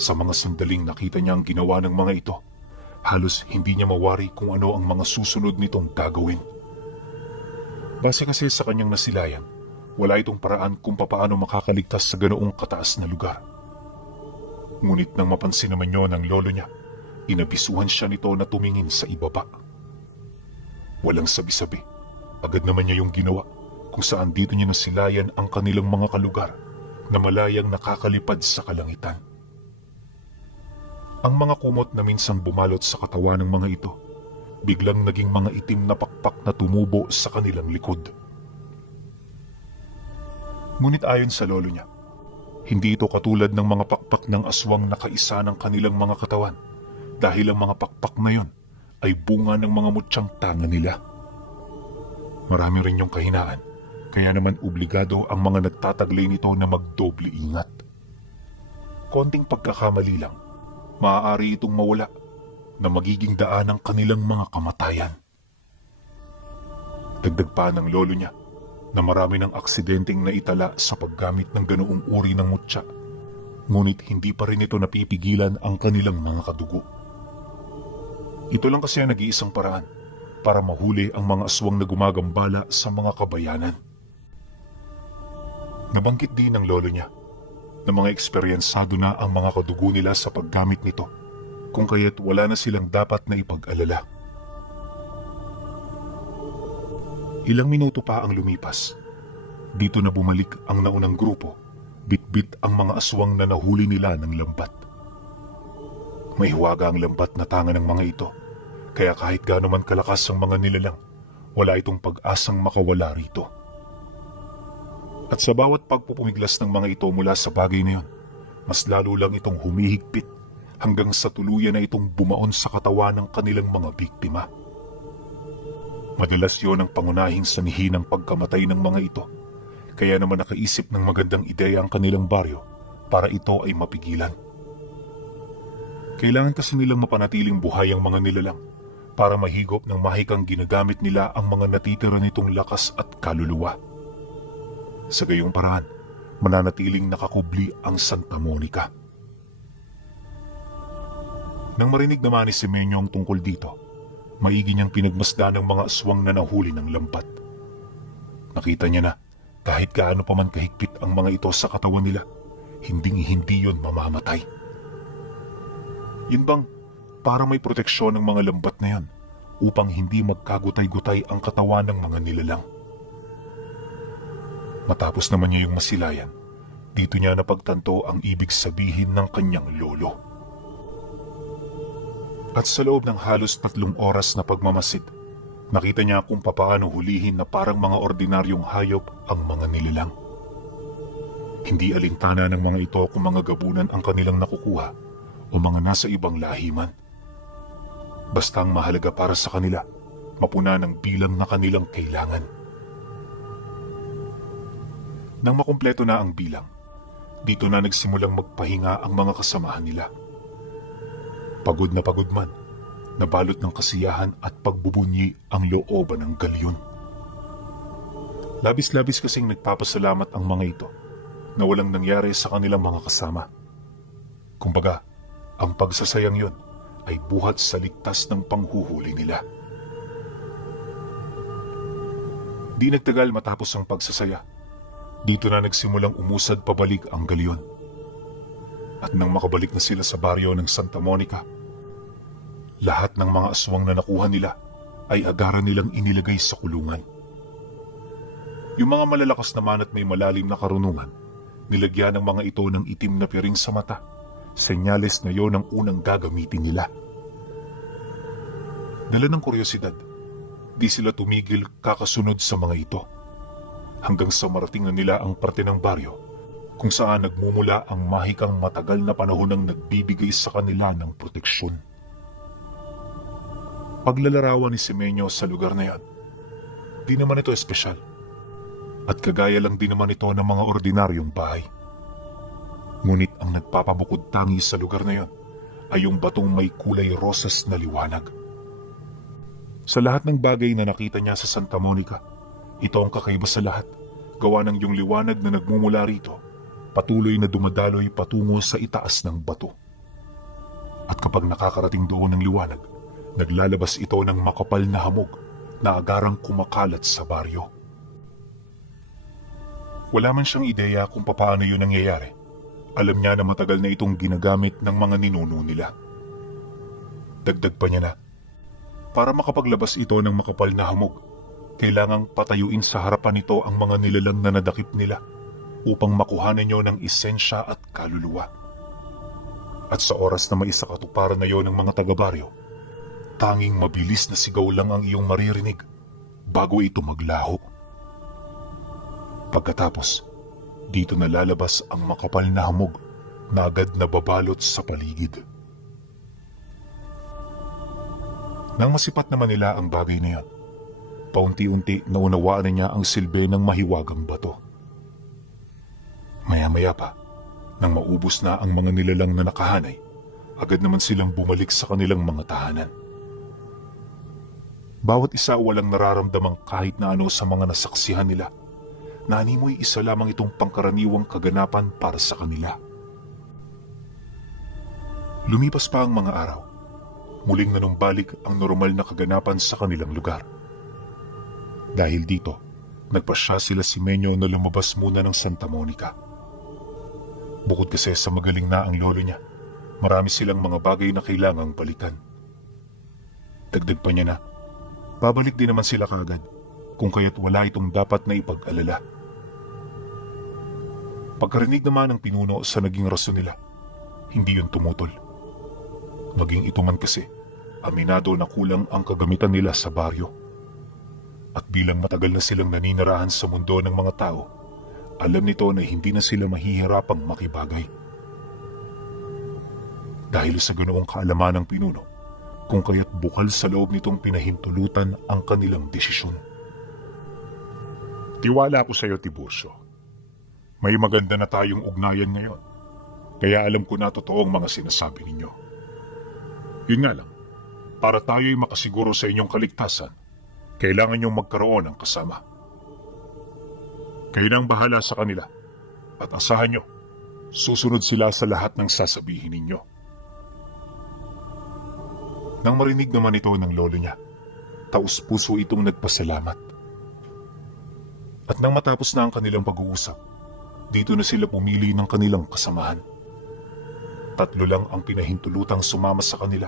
Sa mga sandaling nakita niya ang ginawa ng mga ito, halos hindi niya mawari kung ano ang mga susunod nitong gagawin. Base kasi sa kanyang nasilayan, wala itong paraan kung papaano makakaligtas sa ganoong kataas na lugar. Ngunit nang mapansin naman yun ng lolo niya, inabisuhan siya nito na tumingin sa ibaba. Walang sabi-sabi, agad naman niya yung ginawa kung saan dito niya nasilayan ang kanilang mga kalugar na malayang nakakalipad sa kalangitan. Ang mga kumot na minsan bumalot sa katawan ng mga ito, biglang naging mga itim na pakpak na tumubo sa kanilang likod. Ngunit ayon sa lolo niya, hindi ito katulad ng mga pakpak ng aswang na kaisa ng kanilang mga katawan, dahil ang mga pakpak na yon ay bunga ng mga mutsyang tanga nila. Marami rin yung kahinaan, kaya naman obligado ang mga nagtataglay nito na magdoble ingat. Konting pagkakamali lang, maaari itong mawala na magiging daan ng kanilang mga kamatayan. Dagdag pa ng lolo niya na marami ng aksidenteng naitala sa paggamit ng ganoong uri ng mutya, ngunit hindi pa rin ito napipigilan ang kanilang mga kadugo. Ito lang kasi ang nag-iisang paraan para mahuli ang mga aswang na gumagambala sa mga kabayanan. Nabanggit din ng lolo niya na mga eksperyensado na ang mga kadugo nila sa paggamit nito, kung kaya't wala na silang dapat na ipag-alala. Ilang minuto pa ang lumipas. Dito na bumalik ang naunang grupo, bit-bit ang mga aswang na nahuli nila ng lambat. May huwaga ang lambat na tanga ng mga ito, kaya kahit gaano man kalakas ang mga nilalang, wala itong pag-asang makawala rito. At sa bawat pagpupumiglas ng mga ito mula sa bagay na yun, mas lalo lang itong humihigpit hanggang sa tuluyan na itong bumaon sa katawan ng kanilang mga biktima. Madalas yon ang pangunahing sanhi ng pagkamatay ng mga ito, kaya naman nakaisip ng magandang ideya ang kanilang baryo para ito ay mapigilan. Kailangan kasi nilang mapanatiling buhay ang mga nilalang para mahigop ng mahikang ginagamit nila ang mga natitira nitong lakas at kaluluwa. Sa gayong paraan, mananatiling nakakubli ang Santa Monica. Nang marinig naman ni Semenyo ang tungkol dito, maigi niyang pinagmasdan ng mga aswang na nahuli ng lambat. Nakita niya na kahit gaano pa man kahigpit ang mga ito sa katawan nila, hinding-hindi yon mamamatay. Yun bang para may proteksyon ng mga lambat na yan upang hindi magkagutay-gutay ang katawan ng mga nilalang. Matapos naman niya yung masilayan, dito niya napagtanto ang ibig sabihin ng kanyang lolo. At sa loob ng halos 3 oras na pagmamasid, nakita niya kung papaano hulihin na parang mga ordinaryong hayop ang mga nilalang. Hindi alintana ng mga ito kung mga gabunan ang kanilang nakukuha o mga nasa ibang lahi man. Basta ang mahalaga para sa kanila, mapuna ng bilang na kanilang kailangan. Nang makumpleto na ang bilang, dito na nagsimulang magpahinga ang mga kasamahan nila. Pagod na pagod man, nabalot ng kasiyahan at pagbubunyi ang looban ng galyon. Labis-labis kasing nagpapasalamat ang mga ito na walang nangyari sa kanilang mga kasama. Kumbaga, ang pagsasayang yun ay buhat sa ligtas ng panghuhuli nila. Di nagtagal matapos ang pagsasaya, dito na nagsimulang umusad pabalik ang galyon. At nang makabalik na sila sa baryo ng Santa Monica, lahat ng mga aswang na nakuha nila ay agara nilang inilagay sa kulungan. Yung mga malalakas naman at may malalim na karunungan, nilagyan ng mga ito ng itim na piring sa mata, senyales na yon ang unang gagamitin nila. Dala ng kuryosidad, di sila tumigil kakasunod sa mga ito, hanggang sa marating na nila ang parte ng baryo kung saan nagmumula ang mahikang matagal na panahon ng nagbibigay sa kanila ng proteksyon. Paglalarawan ni Semenyo sa lugar na yan, di naman ito espesyal. At kagaya lang din naman ito ng mga ordinaryong bahay. Ngunit ang nagpapabukod tangi sa lugar na yon ay yung batong may kulay rosas na liwanag. Sa lahat ng bagay na nakita niya sa Santa Monica, ito ang kakaiba sa lahat, gawa ng yung liwanag na nagmumula rito, patuloy na dumadaloy patungo sa itaas ng bato. At kapag nakakarating doon ng liwanag, naglalabas ito ng makapal na hamog na agarang kumakalat sa baryo. Wala man siyang ideya kung paano yun nangyayari. Alam niya na matagal na itong ginagamit ng mga ninuno nila. Dagdag pa niya na, para makapaglabas ito ng makapal na hamog, kailangang patayuin sa harapan nito ang mga nilalang na nadakip nila upang makuhanan niyo ng esensya at kaluluwa. At sa oras na maisakatuparan na yon ng mga taga-baryo, tanging mabilis na sigaw lang ang iyong maririnig bago ito maglaho. Pagkatapos, dito na lalabas ang makapal na hamog na agad na babalot sa paligid. Nang masipat naman nila ang bagay na yan, paunti-unti naunawaan niya ang silbi ng mahiwagang bato. Maya-maya pa, nang maubos na ang mga nilalang na nakahanay, agad naman silang bumalik sa kanilang mga tahanan. Bawat isa walang nararamdamang kahit na ano sa mga nasaksihan nila. Nanimoy isa lamang itong pangkaraniwang kaganapan para sa kanila. Lumipas pa ang mga araw. muling nanumbalik ang normal na kaganapan sa kanilang lugar. Dahil dito, nagpasya sila si Menyo na lumabas muna ng Santa Monica. Bukod kasi sa magaling na ang lolo niya, marami silang mga bagay na kailangang balikan. Dagdag pa niya na, babalik din naman sila kaagad kung kaya't wala itong dapat na ipag-alala. Pagkarinig naman ng pinuno sa naging rason nila, hindi yun tumutol. Maging ito man kasi, aminado na kulang ang kagamitan nila sa baryo. At bilang matagal na silang naninirahan sa mundo ng mga tao, alam nito na hindi na sila mahihirapang makibagay. Dahil sa ganoong kaalaman ng pinuno, kung kaya't bukal sa loob nitong pinahintulutan ang kanilang desisyon. Tiwala ako sa iyo, Tiburcio. May maganda na tayong ugnayan ngayon. Kaya alam ko na totoo ang mga sinasabi ninyo. Yun nga lang, para tayo'y makasiguro sa inyong kaligtasan, kailangan niyong magkaroon ng kasama. Kayo nang bahala sa kanila at asahan niyo, susunod sila sa lahat ng sasabihin ninyo. Nang marinig naman ito ng lolo niya, taus-puso itong nagpasalamat. At nang matapos na ang kanilang pag-uusap, dito na sila pumili ng kanilang kasamahan. 3 lang ang pinahintulutang sumama sa kanila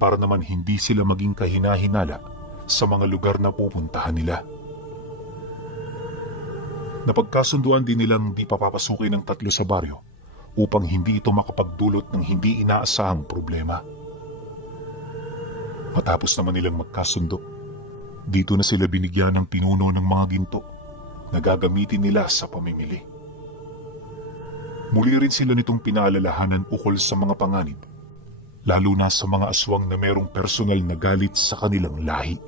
para naman hindi sila maging kahina-hinala sa mga lugar na pupuntahan nila. Napagkasunduan din nilang di papapasukin ng 3 sa baryo upang hindi ito makapagdulot ng hindi inaasahang problema. Matapos naman nilang magkasundo, dito na sila binigyan ng pinuno ng mga ginto na gagamitin nila sa pamimili. Muli rin sila nitong pinaalalahanan ukol sa mga panganib, lalo na sa mga aswang na merong personal na galit sa kanilang lahi.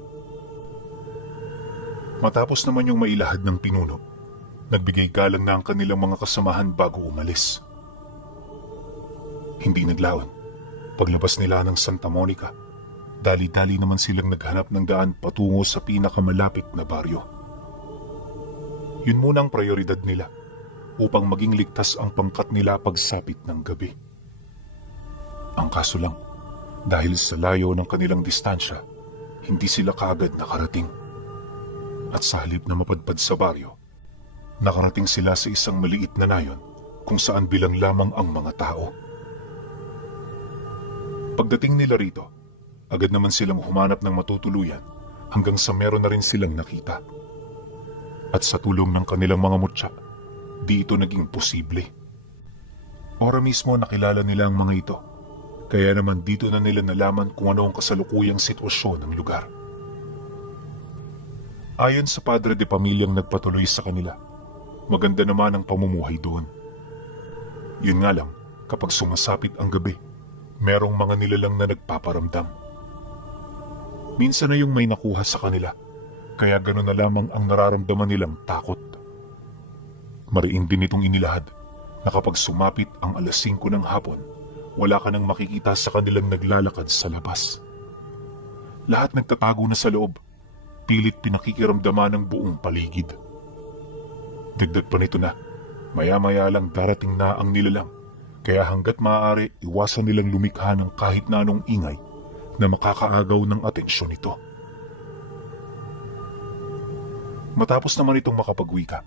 Matapos naman yung mailahad ng pinuno, nagbigay galang na ang kanilang mga kasamahan bago umalis. Hindi naglaon. Paglabas nila ng Santa Monica, dali-dali naman silang naghanap ng daan patungo sa pinakamalapit na baryo. Yun muna ang prioridad nila upang maging ligtas ang pangkat nila pagsapit ng gabi. Ang kaso lang, dahil sa layo ng kanilang distansya, hindi sila kaagad nakarating. At sa halip na mapadpad sa baryo, nakarating sila sa isang maliit na nayon kung saan bilang lamang ang mga tao. Pagdating nila rito, agad naman silang humanap ng matutuluyan hanggang sa meron na rin silang nakita. At sa tulong ng kanilang mga mutya, di ito naging posible. Ora mismo nakilala nila ang mga ito, kaya naman dito na nila nalaman kung ano ang kasalukuyang sitwasyon ng lugar. Ayon sa padre de pamilyang nagpatuloy sa kanila, maganda naman ang pamumuhay doon. Yun nga lang, kapag sumasapit ang gabi, merong mga nilalang na nagpaparamdam. Minsan na yung may nakuha sa kanila, kaya gano'n na lamang ang nararamdaman nilang takot. Mariin din itong inilahad na kapag sumapit ang 5:00 ng hapon, wala ka nang makikita sa kanilang naglalakad sa labas. Lahat nagtatago na sa loob, pilit pinakikiramdaman ng buong paligid. Dagdag pa nito na, maya-maya lang darating na ang nilalang, kaya hanggat maaari iwasan nilang lumikha ng kahit na anong ingay na makakaagaw ng atensyon nito. Matapos naman itong makapagwika,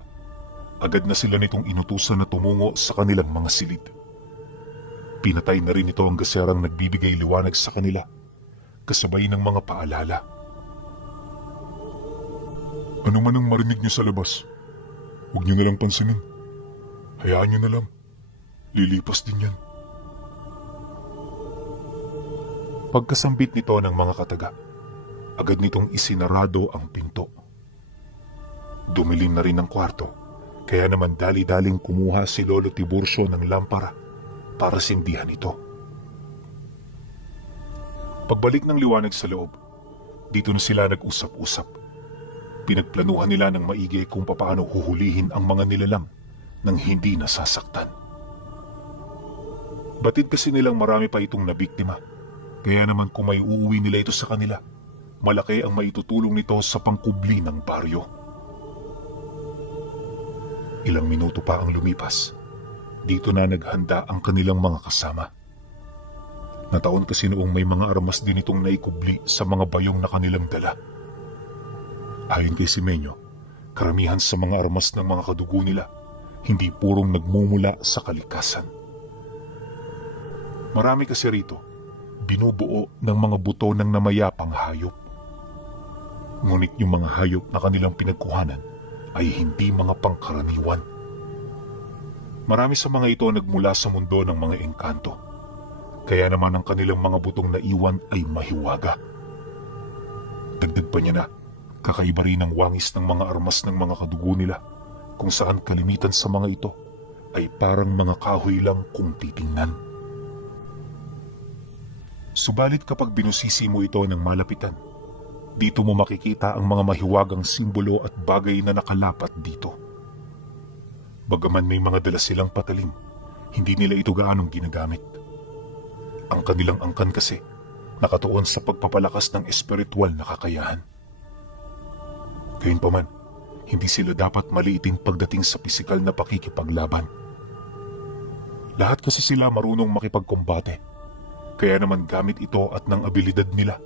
agad na sila nitong inutusan na tumungo sa kanilang mga silid. Pinatay na rin ito ang gaserang nagbibigay liwanag sa kanila, kasabay ng mga paalala. Ano man ang marinig niyo sa labas, huwag niyo nalang pansinin. Hayaan niyo na lang. Lilipas din yan. Pagkasambit nito ng mga kataga, agad nitong isinarado ang pinto. Dumilim na rin ang kwarto, kaya naman dali-daling kumuha si Lolo Tiburcio ng lampara para sindihan ito. Pagbalik ng liwanag sa loob, dito na sila nag-usap-usap. Pinagplanuhan nila ng maigi kung papaano huhulihin ang mga nilalang nang hindi nasasaktan. Batid kasi nilang marami pa itong nabiktima, kaya naman kung may uuwi nila ito sa kanila, malaki ang maitutulong nito sa pangkubli ng baryo. Ilang minuto pa ang lumipas, dito na naghanda ang kanilang mga kasama. Nataon kasi noong may mga armas din itong naikubli sa mga bayong na kanilang dala. Ayon kay Simenyo, karamihan sa mga armas ng mga kadugo nila hindi purong nagmumula sa kalikasan. Marami kasi rito binubuo ng mga buto ng namayapang hayop. Ngunit yung mga hayop na kanilang pinagkuhanan ay hindi mga pangkaraniwan. Marami sa mga ito nagmula sa mundo ng mga engkanto. Kaya naman ang kanilang mga butong naiwan ay mahiwaga. Dagdag pa niya na, kakaiba rin ang wangis ng mga armas ng mga kadugo nila, kung saan kalimitan sa mga ito ay parang mga kahoy lang kung titingnan. Subalit kapag binusisi mo ito ng malapitan, dito mo makikita ang mga mahiwagang simbolo at bagay na nakalapat dito. Bagaman may mga dala silang patalim, hindi nila ito gaanong ginagamit. Ang kanilang angkan kasi nakatuon sa pagpapalakas ng espiritual na kakayahan. Gayunpaman, hindi sila dapat maliitin pagdating sa pisikal na pakikipaglaban. Lahat kasi sila marunong makipagkumbate, kaya naman gamit ito at ng abilidad nila,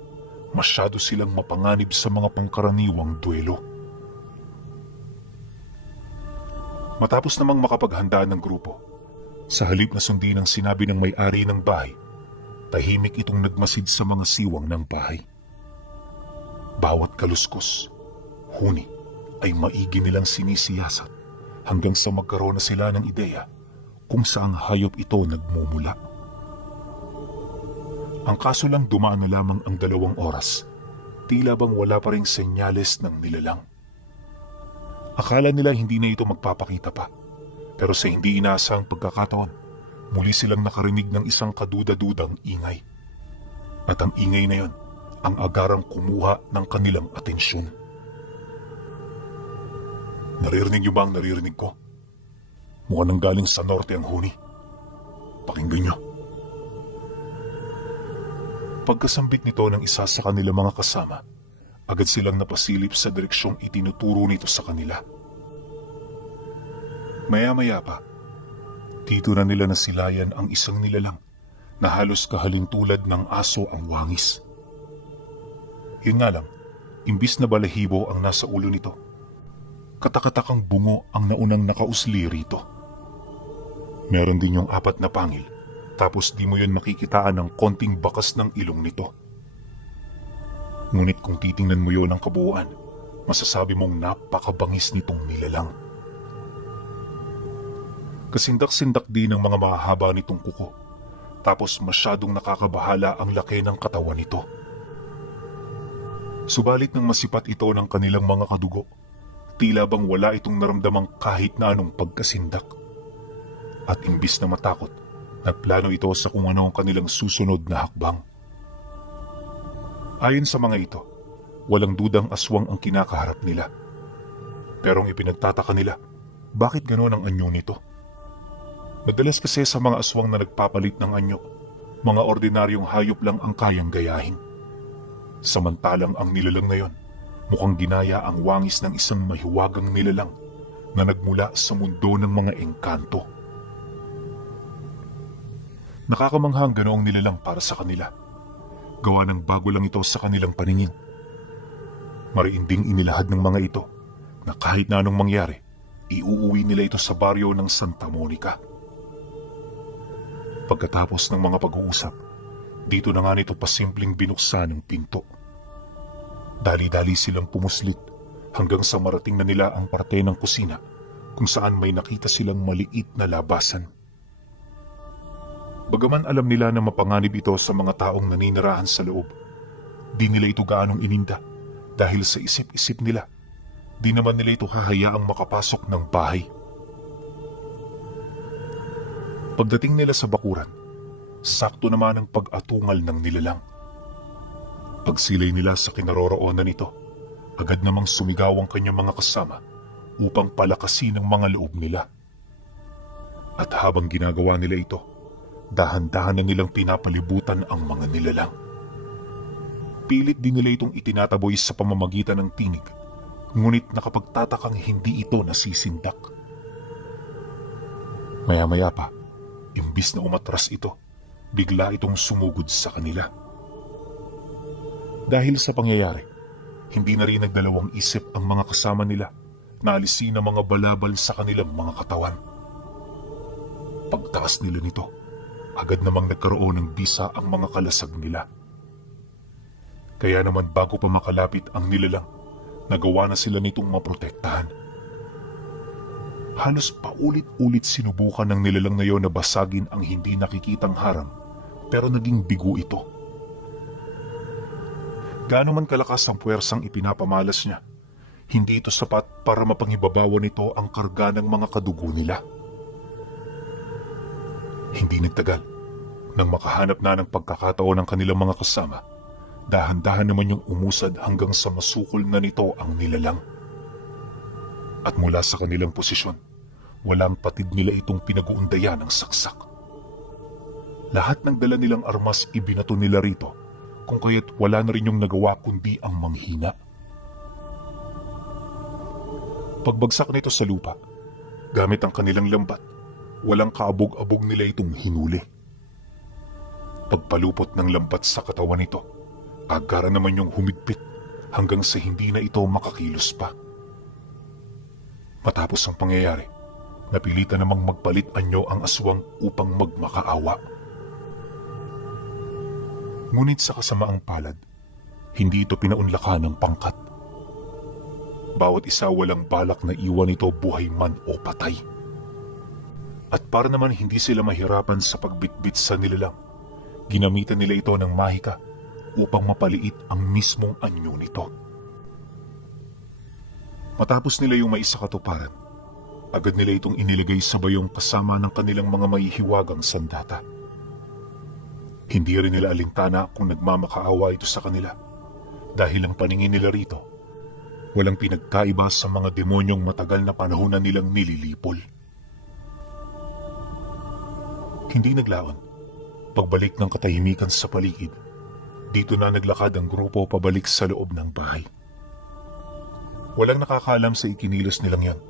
masyado silang mapanganib sa mga pangkaraniwang duelo. Matapos namang makapaghanda ng grupo, sa halip na sundin ang sinabi ng may-ari ng bahay, tahimik itong nagmasid sa mga siwang ng bahay. Bawat kaluskos, huni, ay maigi nilang sinisiyasat hanggang sa magkaroon na sila ng ideya kung saang hayop ito nagmumula. Ang kaso lang dumaan na lamang ang 2 oras, tila bang wala pa ring senyales ng nilalang. Akala nila hindi na ito magpapakita pa, pero sa hindi inaasahang pagkakataon, muli silang nakarinig ng isang kaduda-dudang ingay. At ang ingay na yon ang agarang kumuha ng kanilang atensyon. Naririnig niyo ba ang naririnig ko? Mukhang nang galing sa norte ang huni. Pakinggan niyo. Pagkasambit nito ng isa sa kanilang mga kasama, agad silang napasilip sa direksyong itinuturo nito sa kanila. Maya-maya pa, dito na nila nasilayan ang isang nilalang na halos kahalintulad ng aso ang wangis. Yun nga lang, imbis na balahibo ang nasa ulo nito, katakatakang bungo ang naunang nakausli rito. Meron din yung 4 na pangil, tapos di mo yun makikitaan ng konting bakas ng ilong nito. Ngunit kung titingnan mo yun ang kabuuan, masasabi mong napakabangis nitong nilalang. Kasindak-sindak din ang mga mahahaba nitong kuko, tapos masyadong nakakabahala ang laki ng katawan nito. Subalit nang masipat ito ng kanilang mga kadugo, tila bang wala itong naramdamang kahit na anong pagkasindak. At imbis na matakot, nagplano ito sa kung ano ang kanilang susunod na hakbang. Ayon sa mga ito, walang dudang aswang ang kinakaharap nila. Pero ang ipinagtataka nila, bakit gano'n ang anyo nito? Madalas kasi sa mga aswang na nagpapalit ng anyo, mga ordinaryong hayop lang ang kayang gayahin. Samantalang ang nilalang na yon, mukhang ginaya ang wangis ng isang mahiwagang nilalang na nagmula sa mundo ng mga engkanto. Nakakamangha ang ganoong nilalang para sa kanila. Gawa ng bago lang ito sa kanilang paningin. Mariinding inilahad ng mga ito na kahit na anong mangyari, iuuwi nila ito sa baryo ng Santa Monica. Pagkatapos ng mga pag-uusap, dito na nga nito pasimpleng binuksan ng pinto. Dali-dali silang pumuslit hanggang sa marating na nila ang parte ng kusina kung saan may nakita silang maliit na labasan. Bagaman alam nila na mapanganib ito sa mga taong naninirahan sa loob, di nila ito gaanong ininda dahil sa isip-isip nila, di naman nila ito hahayaang makapasok ng bahay. Pagdating nila sa bakuran, sakto naman ang pag-atungal ng nilalang. Pagsilay nila sa kinaroroonan nito, agad namang sumigaw ang kanyang mga kasama upang palakasin ang mga loob nila. At habang ginagawa nila ito, dahan-dahan na nilang pinapalibutan ang mga nilalang. Pilit din nila itong itinataboy sa pamamagitan ng tinig, ngunit nakapagtatakang hindi ito nasisindak. Maya-maya pa, imbis na umatras ito, bigla itong sumugod sa kanila. Dahil sa pangyayari, hindi na rin nagdalawang isip ang mga kasama nila na alisin ang mga balabal sa kanilang mga katawan. Pagtaas nila nito, agad namang nagkaroon ng bisa ang mga kalasag nila. Kaya naman bago pa makalapit ang nilalang, nagawa na sila nitong maprotektahan. Halos paulit-ulit sinubukan ng nilalang na yon na basagin ang hindi nakikitang harang, pero naging bigo ito. Gaano man kalakas ang puwersang ipinapamalas niya, hindi ito sapat para mapanghibabawan nito ang karga ng mga kadugo nila. Hindi nagtagal, nang makahanap na ng pagkakataon ng kanilang mga kasama, dahan-dahan naman yung umusad hanggang sa masukol na nito ang nilalang. At mula sa kanilang posisyon, walang patid nila itong pinag-uundayan ng saksak. Lahat ng dala nilang armas ibinato nila rito, kung kaya't wala na rin yung nagawa kundi ang manghina. Pagbagsak nito sa lupa, gamit ang kanilang lambat, walang kaabog-abog nila itong hinuli. Pagpalupot ng lambat sa katawan nito, agara naman yung humigpit hanggang sa hindi na ito makakilos pa. Matapos ang pangyayari, napilitan namang magpalit anyo ang aswang upang magmakaawa. Ngunit sa kasamaang palad, hindi ito pinaunlakan ng pangkat. Bawat isa walang balak na iwan ito buhay man o patay. At para naman hindi sila mahirapan sa pagbitbit sa nilalang, ginamitan nila ito ng mahika upang mapaliit ang mismong anyo nito. Matapos nila yung maisakatuparan, agad nila itong inilagay sa bayong kasama ng kanilang mga mahihiwagang sandata. Hindi rin nila alintana kung nagmamakaawa ito sa kanila dahil ang paningin nila rito walang pinagkaiba sa mga demonyong matagal na panahon na nilang nililipol. Hindi naglaon. Pagbalik ng katahimikan sa paligid, dito na naglakad ang grupo pabalik sa loob ng bahay. Walang nakakaalam sa ikinilos nilang yan,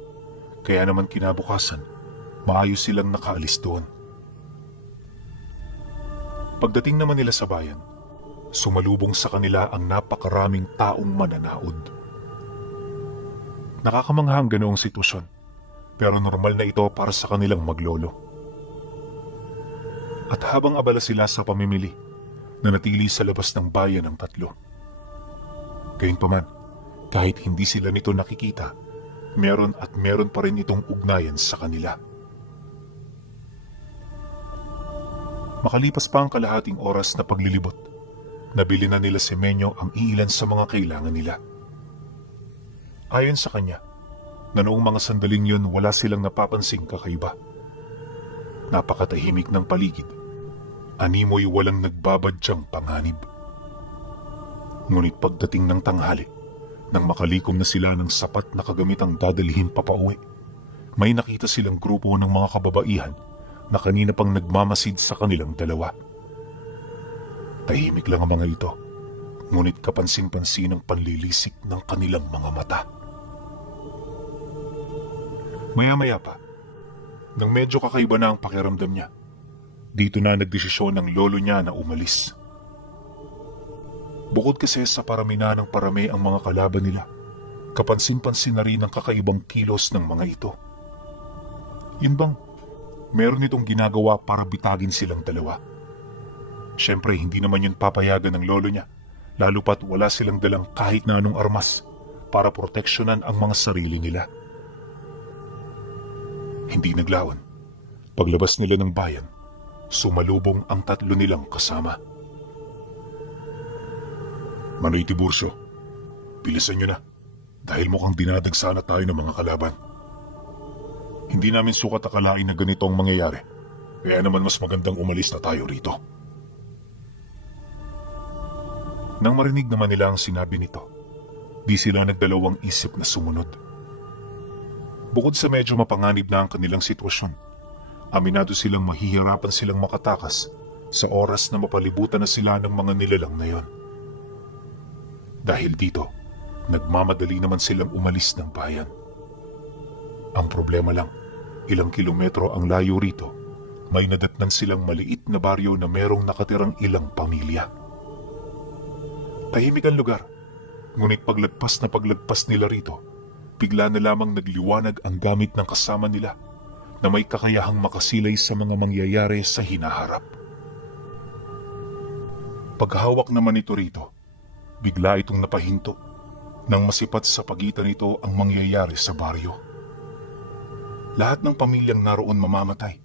kaya naman kinabukasan, maayos silang nakaalis doon. Pagdating naman nila sa bayan, sumalubong sa kanila ang napakaraming taong mananaod. Nakakamangha ang ganoong sitwasyon, pero normal na ito para sa kanilang maglolo. At habang abala sila sa pamimili, nanatili sa labas ng bayan ang tatlo. Gayunpaman, kahit hindi sila nito nakikita, meron pa rin itong ugnayan sa kanila. Makalipas pa ang kalahating oras na paglilibot, nabili na nila si Menyo ang iilan sa mga kailangan nila. Ayon sa kanya, na noong mga sandaling yun wala silang napapansing kakaiba. Napakatahimik ng paligid, animoy walang nagbabadyang panganib. Ngunit pagdating ng tanghali, nang makalikom na sila ng sapat na kagamitang dadalhin papauwi, may nakita silang grupo ng mga kababaihan na kanina pang nagmamasid sa kanilang dalawa. Tahimik lang ang mga ito, ngunit kapansin-pansin ang panlilisik ng kanilang mga mata. Maya-maya pa, nang medyo kakaiba na ang pakiramdam niya, dito na nagdesisyon ng lolo niya na umalis. Bukod kasi sa parami na ng parami ang mga kalaban nila, kapansin-pansin na rin ang kakaibang kilos ng mga ito. Yun bang, meron itong ginagawa para bitagin silang dalawa. Siyempre, hindi naman yun papayagan ng lolo niya, lalo pat wala silang dalang kahit na anong armas para proteksyonan ang mga sarili nila. Hindi naglaon. Paglabas nila ng bayan, sumalubong ang tatlo nilang kasama. Manoy Tiburcio, bilisan nyo na dahil mukhang dinadagsana tayo ng mga kalaban. Hindi namin sukat akalain na ganito ang mangyayari, kaya naman mas magandang umalis na tayo rito. Nang marinig naman nila ang sinabi nito, di sila nagdalawang isip na sumunod. Bukod sa medyo mapanganib na ang kanilang sitwasyon, aminado silang mahihirapan silang makatakas sa oras na mapalibutan na sila ng mga nilalang na yon. Dahil dito, nagmamadali naman silang umalis ng bayan. Ang problema lang, ilang kilometro ang layo rito may nadatnan silang maliit na baryo na merong nakatirang ilang pamilya. Tahimik ang lugar, ngunit paglagpas nila rito, bigla na lamang nagliwanag ang gamit ng kasama nila na may kakayahang makasilay sa mga mangyayari sa hinaharap. Paghawak naman ito rito, bigla itong napahinto nang masipat sa pagitan nito ang mangyayari sa baryo. Lahat ng pamilyang naroon mamamatay,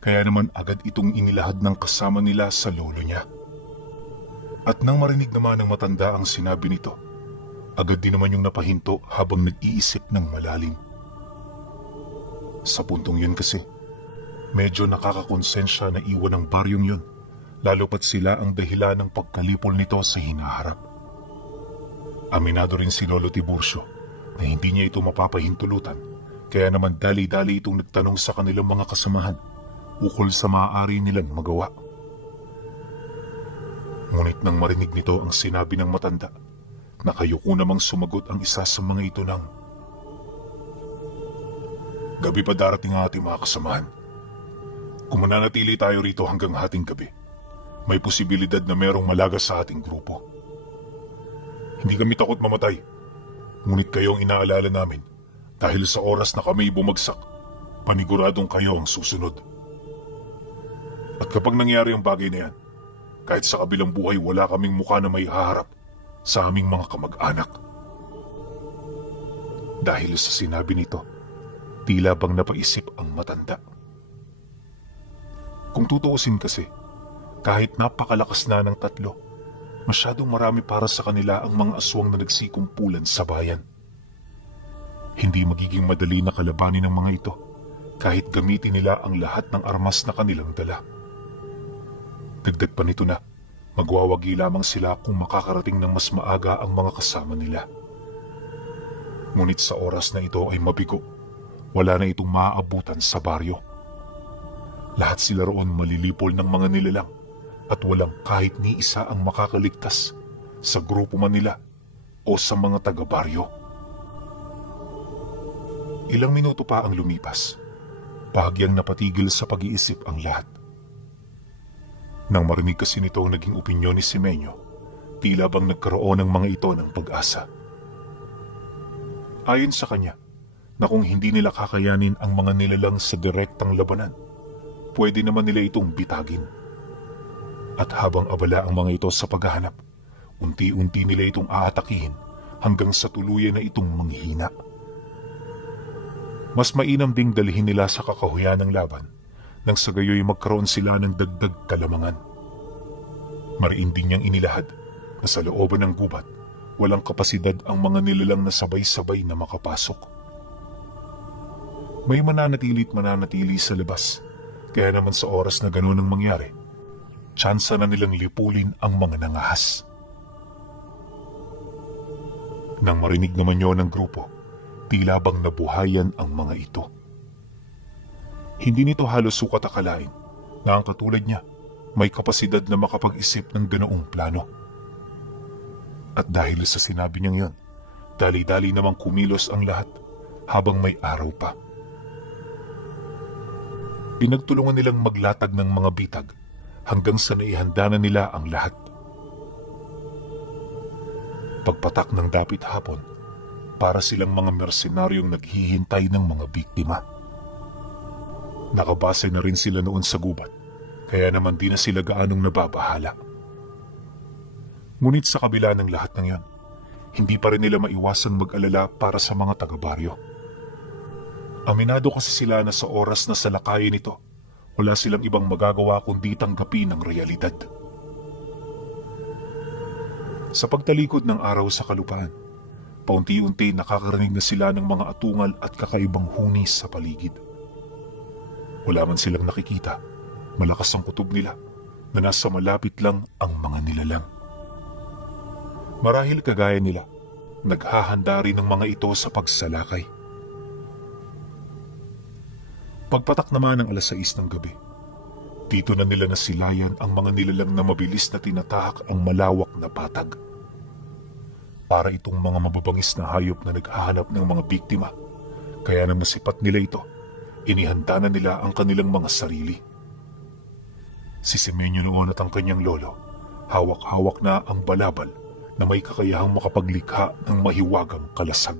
kaya naman agad itong inilahad ng kasama nila sa lolo niya. At nang marinig naman ng matanda ang sinabi nito, agad din naman yung napahinto habang nag-iisip ng malalim. Sa puntong yun kasi, medyo nakakakonsensya na iwan ang baryong yun, lalo pat sila ang dahilan ng pagkalipol nito sa hinaharap. Aminado rin si Lolo Tiburcio na hindi niya ito mapapahintulutan, kaya naman dali-dali itong nagtanong sa kanilang mga kasamahan ukol sa maaari nilang magawa. Ngunit nang marinig nito ang sinabi ng matanda, nakayuko namang sumagot ang isa sa mga ito ng, "Gabi pa darating ang ating mga kasamahan. Kung mananatili tayo rito hanggang hating gabi, may posibilidad na merong malagas sa ating grupo. Hindi kami takot mamatay, ngunit kayo ang inaalala namin dahil sa oras na kami bumagsak, paniguradong kayo ang susunod. At kapag nangyari ang bagay na yan, kahit sa kabilang buhay wala kaming mukha na may haharap sa aming mga kamag-anak." Dahil sa sinabi nito, tila bang napaisip ang matanda. Kung tutuusin kasi, kahit napakalakas na ng tatlo, masyadong marami para sa kanila ang mga aswang na nagsikumpulan sa bayan. Hindi magiging madali na kalabanin ng mga ito kahit gamitin nila ang lahat ng armas na kanilang dala. Dagdag pa nito na magwawagi lamang sila kung makakarating ng mas maaga ang mga kasama nila. Ngunit sa oras na ito ay mabigo, wala na itong maaabutan sa baryo. Lahat sila roon malilipol ng mga nilalang at walang kahit ni isa ang makakaligtas sa grupo man nila o sa mga taga-baryo. Ilang minuto pa ang lumipas, bahagyang napatigil sa pag-iisip ang lahat. Nang marinig kasi nito ang naging opinyon ni Simeño, tila bang nagkaroon ng mga ito ng pag-asa. Ayon sa kanya, na kung hindi nila kakayanin ang mga nilalang sa direktang labanan, pwede naman nila itong bitagin. At habang abala ang mga ito sa paghahanap, unti-unti nila itong aatakihin hanggang sa tuluyan na itong manghina. Mas mainam ding dalhin nila sa kakahuyan ng laban nang sa gayoy magkaroon sila ng dagdag kalamangan. Mariin din niyang inilahad na sa looban ng gubat, walang kapasidad ang mga nilalang na sabay-sabay na makapasok. May mananatili sa labas, kaya naman sa oras na ganun ang mangyari, tsansa na nilang lipulin ang mga nangahas. Nang marinig naman yun ng grupo, tila bang nabuhayan ang mga ito. Hindi nito halos sukat akalain na ang katulad niya may kapasidad na makapag-isip ng ganoong plano. At dahil sa sinabi niyang yon, dali-dali namang kumilos ang lahat habang may araw pa. Pinagtulungan nilang maglatag ng mga bitag hanggang sa naihanda na nila ang lahat. Pagpatak ng dapit hapon, para silang mga mersenaryong naghihintay ng mga biktima. Nakabase na rin sila noon sa gubat, kaya naman di na sila gaanong nababahala. Ngunit sa kabila ng lahat ng yan, hindi pa rin nila maiwasang mag-alala para sa mga taga-baryo. Aminado kasi sila na sa oras na salakayin ito, wala silang ibang magagawa kundi tanggapin ang realidad. Sa pagtalikod ng araw sa kalupaan, paunti-unti nakakarinig na sila ng mga atungal at kakaibang hunis sa paligid. Wala man silang nakikita, malakas ang kutob nila na nasa malapit lang ang mga nilalang. Marahil kagaya nila, naghahanda rin ng mga ito sa pagsalakay. Pagpatak naman ng 6:00 ng gabi, dito na nila nasilayan ang mga nilalang na mabilis na tinatahak ang malawak na patag. Para itong mga mababangis na hayop na naghahanap ng mga biktima, kaya na masipat nila ito, inihanda na nila ang kanilang mga sarili. Si Semenyo noon at ang kanyang lolo, hawak-hawak na ang balabal na may kakayahang makapaglikha ng mahiwagang kalasag.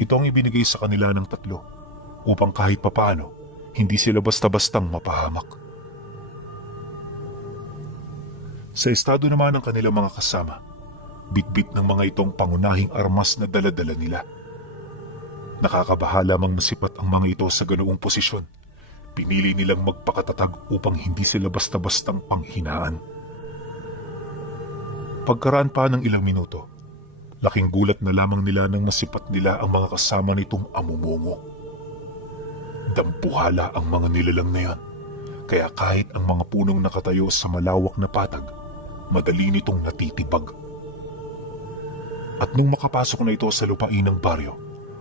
Ito ang ibinigay sa kanila ng tatlo upang kahit papaano hindi sila basta-bastang mapahamak. Sa estado naman ng kanilang mga kasama, bitbit ng mga itong pangunahing armas na dala-dala nila. Nakakabahala mang masipat ang mga ito sa ganoong posisyon. Pinili nilang magpakatatag upang hindi sila basta-bastang panghinaan. Pagkaraan pa ng ilang minuto, laking gulat na lamang nila nang nasipat nila ang mga kasama nitong amumungo. Dampuhala ang mga nilalang na yan, kaya kahit ang mga punong nakatayo sa malawak na patag, madali nitong natitibag. At nung makapasok na ito sa lupain ng baryo,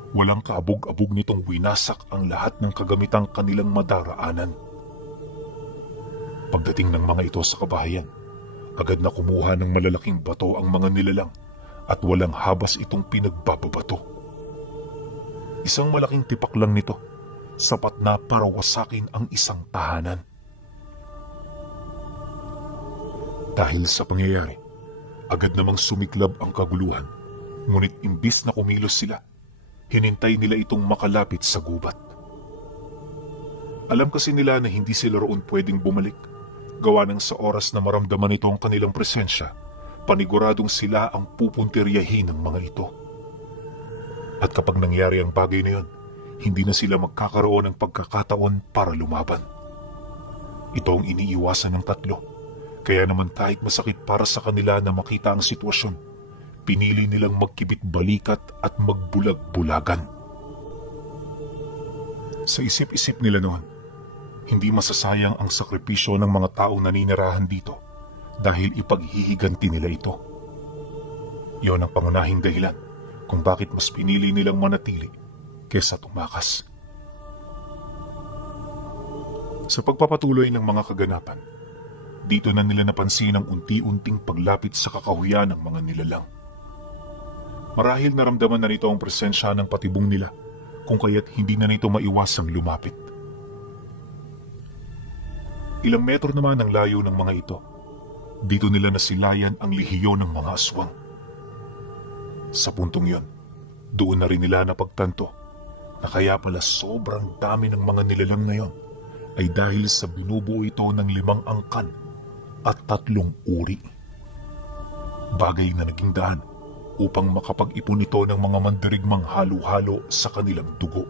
walang kaabog-abog nitong winasak ang lahat ng kagamitang kanilang madaraanan. Pagdating ng mga ito sa kabahayan, agad na kumuha ng malalaking bato ang mga nilalang at walang habas itong pinagbababato. Isang malaking tipak lang nito, sapat na para wasakin ang isang tahanan. Dahil sa pangyayari, agad namang sumiklab ang kaguluhan, ngunit imbis na kumilos sila, hinintay nila itong makalapit sa gubat. Alam kasi nila na hindi sila roon pwedeng bumalik, gawa ng sa oras na maramdaman ito ang kanilang presensya, paniguradong sila ang pupuntiryahin ng mga ito. At kapag nangyari ang bagay na yun, hindi na sila magkakaroon ng pagkakataon para lumaban. Ito ang iniiwasan ng tatlo, kaya naman kahit masakit para sa kanila na makita ang sitwasyon, pinili nilang magkibit balikat at magbulag-bulagan. Sa isip-isip nila noon, hindi masasayang ang sakripisyo ng mga taong naninirahan dito dahil ipaghihiganti nila ito. Iyon ang pangunahing dahilan kung bakit mas pinili nilang manatili kesa tumakas. Sa pagpapatuloy ng mga kaganapan, dito na nila napansin ang unti-unting paglapit sa kakahuyan ng mga nilalang. Marahil naramdaman na nito ang presensya ng patibong nila kung kaya't hindi na nito maiwasang lumapit. Ilang metro naman ang layo ng mga ito. Dito nila nasilayan ang lihiyo ng mga aswang. Sa puntong yon, doon na rin nila napagtanto na kaya pala sobrang dami ng mga nilalang na yon ay dahil sa binubuo ito ng 5 angkan at 3 uri. Bagay na naging daan upang makapag-ipon ito ng mga mandirigmang halo-halo sa kanilang dugo.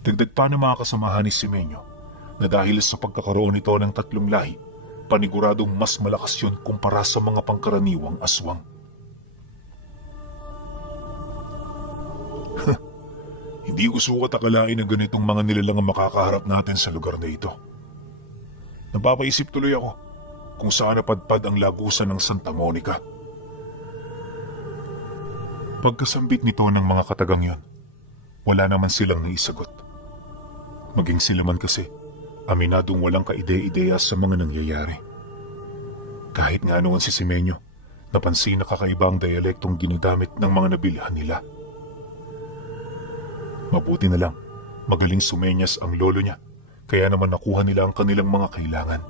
Dagdag pa ng mga kasamahan ni Semenyo na dahil sa pagkakaroon nito ng 3 lahi, paniguradong mas malakas yun kumpara sa mga pangkaraniwang aswang. Hindi ko sukat akalain na ganitong mga nilalang ang makakaharap natin sa lugar na ito. Napapaisip tuloy ako kung saan napadpad ang lagusan ng Santa Monica. Pagkasambit nito ng mga katagang yon, wala naman silang naisagot. Maging sila man kasi, aminadong walang kaide-ideya sa mga nangyayari. Kahit nga noon si Semenyo, napansin na kakaiba ang dialektong ginagamit ng mga nabilhan nila. Mabuti na lang, magaling sumenyas ang lolo niya, kaya naman nakuha nila ang kanilang mga kailangan.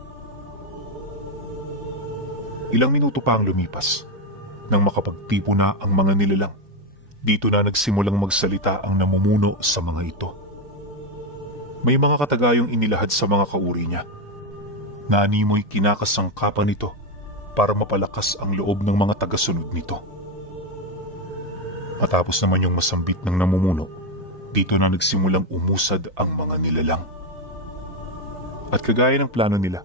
Ilang minuto pa ang lumipas, nang makapagtipo na ang mga nilalang. Dito na nagsimulang magsalita ang namumuno sa mga ito. May mga katagayong inilahad sa mga kauri niya. Naanimoy kinakasangkapan nito para mapalakas ang loob ng mga tagasunod nito. Matapos naman yung masambit ng namumuno, dito na nagsimulang umusad ang mga nilalang. At kagaya ng plano nila,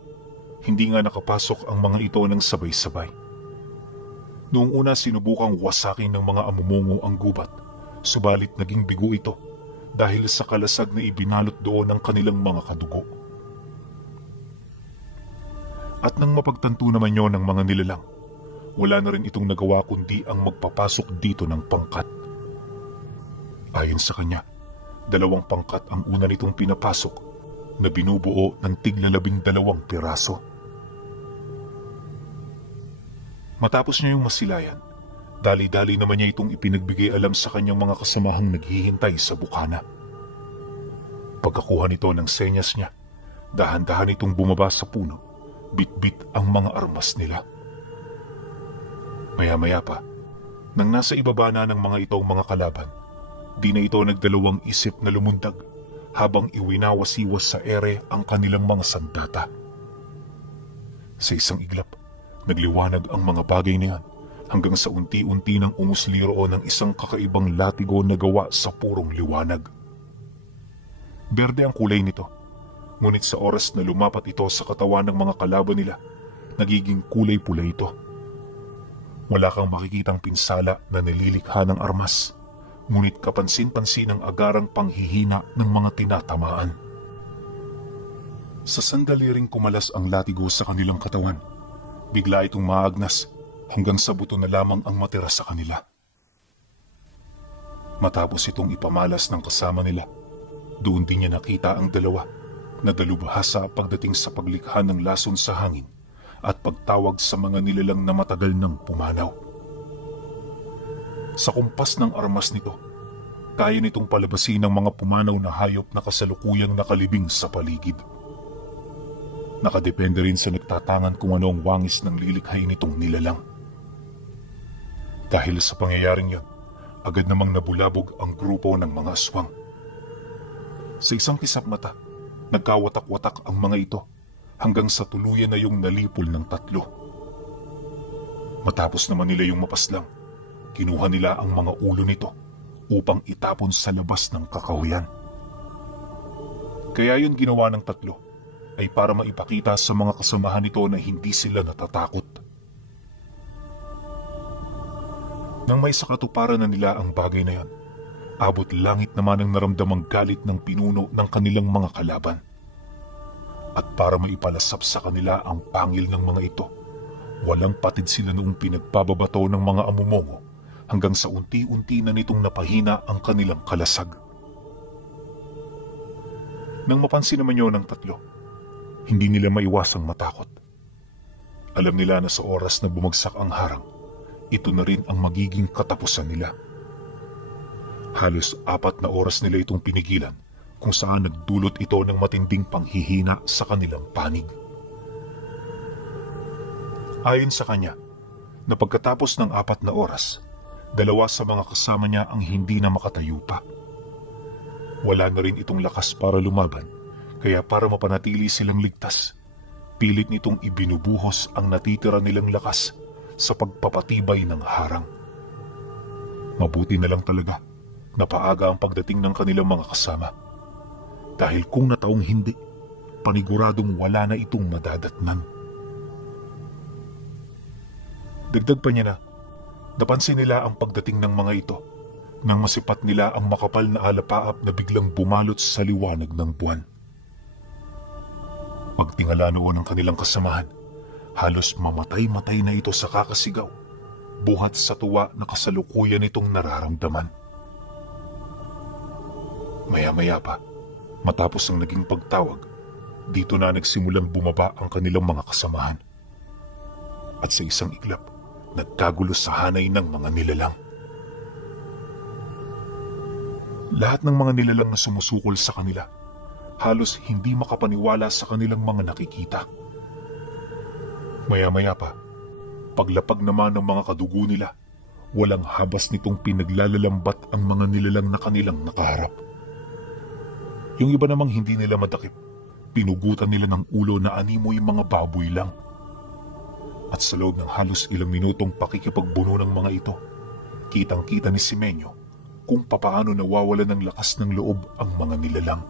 hindi nga nakapasok ang mga ito ng sabay-sabay. Noong una sinubukang wasakin ng mga amumungo ang gubat, subalit naging bigo ito dahil sa kalasag na ibinalot doon ng kanilang mga kadugo. At nang mapagtanto naman yon ng mga nilalang, wala na rin itong nagawa kundi ang magpapasok dito ng pangkat. Ayon sa kanya, 2 pangkat ang una nitong pinapasok na binubuo ng tigla 12 piraso. Matapos niya yung masilayan, dali-dali naman niya itong ipinagbigay alam sa kanyang mga kasamahang naghihintay sa bukana. Pagkakuha nito ng senyas niya, dahan-dahan itong bumaba sa puno, bit-bit ang mga armas nila. Maya-maya pa, nang nasa ibaba na ng mga itong mga kalaban, di na ito nagdalawang isip na lumundag habang iwinawasiwas sa ere ang kanilang mga sandata. Sa isang iglap, nagliwanag ang mga bagay na yan hanggang sa unti-unti nang umusli roon ng isang kakaibang latigo na gawa sa purong liwanag. Berde ang kulay nito, ngunit sa oras na lumapat ito sa katawan ng mga kalaban nila, nagiging kulay pula ito. Wala kang makikitang pinsala na nililikha ng armas, ngunit kapansin-pansin ang agarang panghihina ng mga tinatamaan. Sa sandali ring kumalas ang latigo sa kanilang katawan, bigla itong maagnas hanggang sa buto na lamang ang matira sa kanila. Matapos itong ipamalas ng kasama nila, doon din niya nakita ang dalawa na dalubhasa pagdating sa paglikha ng lason sa hangin at pagtawag sa mga nilalang na matagal nang pumanaw. Sa kumpas ng armas nito, kaya nitong palabasin ng mga pumanaw na hayop na kasalukuyang nakalibing sa paligid. Nakadepende rin sa nagtatangan kung ano ang wangis ng lilikhain nitong nilalang. Dahil sa pangyayaring yon, agad namang nabulabog ang grupo ng mga aswang. Sa isang kisap mata, nagkawatak-watak ang mga ito hanggang sa tuluyan na yung nalipol ng tatlo. Matapos naman nila yung mapaslang, kinuha nila ang mga ulo nito upang itapon sa labas ng kakahuyan. Kaya yun ginawa ng tatlo ay para maipakita sa mga kasamahan nito na hindi sila natatakot. Nang may sakatuparan na nila ang bagay na yan, abot langit naman ang naramdamang galit ng pinuno ng kanilang mga kalaban. At para maipalasap sa kanila ang pangil ng mga ito, walang patid sila noong pinagpababato ng mga amumongo hanggang sa unti-unti na nitong napahina ang kanilang kalasag. Nang mapansin naman yun ng tatlo, hindi nila maiwasang matakot. Alam nila na sa oras na bumagsak ang harang, ito na rin ang magiging katapusan nila. Halos 4 na oras nila itong pinigilan kung saan nagdulot ito ng matinding panghihina sa kanilang panig. Ayon sa kanya, na pagkatapos ng 4 na oras, 2 sa mga kasama niya ang hindi na makatayo pa. Wala na rin itong lakas para lumaban, kaya para mapanatili silang ligtas, pilit nitong ibinubuhos ang natitira nilang lakas sa pagpapatibay ng harang. Mabuti na lang talaga na paaga ang pagdating ng kanilang mga kasama. Dahil kung nataong hindi, paniguradong wala na itong madadatnan. Dagdag pa niya na, napansin nila ang pagdating ng mga ito nang masipat nila ang makapal na alapaap na biglang bumalot sa liwanag ng buwan. Pagtingala noon ng kanilang kasamahan, halos mamatay-matay na ito sa kakasigaw, buhat sa tuwa na kasalukuyan itong nararamdaman. Maya-maya pa, matapos ang naging pagtawag, dito na nagsimulang bumaba ang kanilang mga kasamahan. At sa isang iglap, nagkagulo sa hanay ng mga nilalang. Lahat ng mga nilalang na sumusukol sa kanila, halos hindi makapaniwala sa kanilang mga nakikita. Maya-maya pa, paglapag naman ng mga kadugo nila, walang habas nitong pinaglalalambat ang mga nilalang na kanilang nakaharap. Yung iba namang hindi nila madakip, pinugutan nila ng ulo na animoy mga baboy lang. At sa loob ng halos ilang minutong pakikipagbuno ng mga ito, kitang-kita ni Simenyo kung papaano nawawalan ng lakas ng loob ang mga nilalang.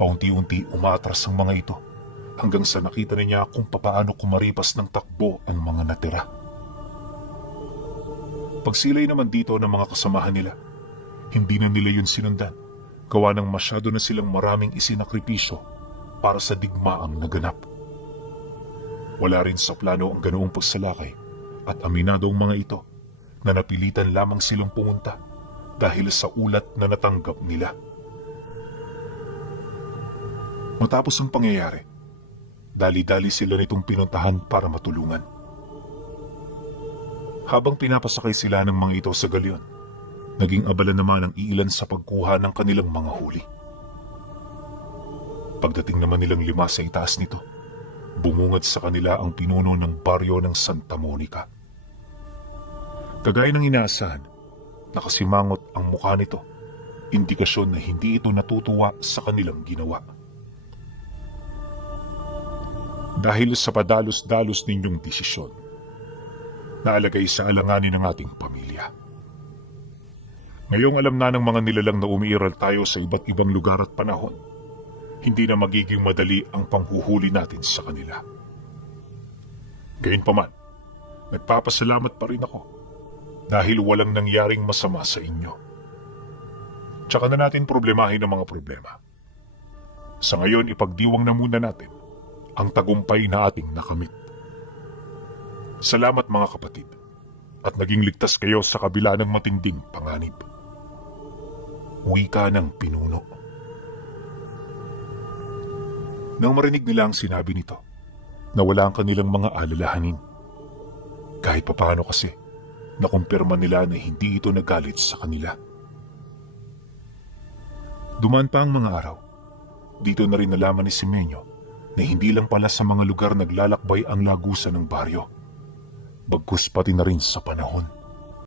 Paunti-unti umatras ang mga ito hanggang sa nakita niya kung papaano kumaripas ng takbo ang mga natira. Pagsilay naman dito ng mga kasamahan nila, hindi na nila yun sinundan, gawa ng masyado na silang maraming isinakripisyo para sa digmaang naganap. Wala rin sa plano ang ganoong pagsalakay at aminado ang mga ito na napilitan lamang silang pumunta dahil sa ulat na natanggap nila. Matapos ang pangyayari, dali-dali sila nitong pinuntahan para matulungan. Habang pinapasakay sila ng mga ito sa galyon, naging abala naman ang iilan sa pagkuha ng kanilang mga huli. Pagdating naman nilang 5 sa itaas nito, bumungad sa kanila ang pinuno ng baryo ng Santa Monica. Kagaya ng inaasahan, nakasimangot ang mukha nito, indikasyon na hindi ito natutuwa sa kanilang ginawa. Dahil sa padalos-dalos ninyong desisyon, naalagay sa alanganin ng ating pamilya. Ngayong alam na ng mga nilalang na umiiral tayo sa iba't ibang lugar at panahon, hindi na magiging madali ang panghuhuli natin sa kanila. Gayunpaman, nagpapasalamat pa rin ako dahil walang nangyaring masama sa inyo. Tsaka na natin problemahin ang mga problema. Sa ngayon, ipagdiwang na muna natin ang tagumpay na ating nakamit. Salamat mga kapatid, at naging ligtas kayo sa kabila ng matinding panganib. Wika ng pinuno. Nang marinig nila ang sinabi nito, nawala ang kanilang mga alalahanin. Kahit papaano kasi, nakumpirma nila na hindi ito nagalit sa kanila. Dumaan pa ang mga araw. Dito na rin nalaman ni Simeño na hindi lang pala sa mga lugar naglalakbay ang lagusan ng baryo, bagkus pati na rin sa panahon.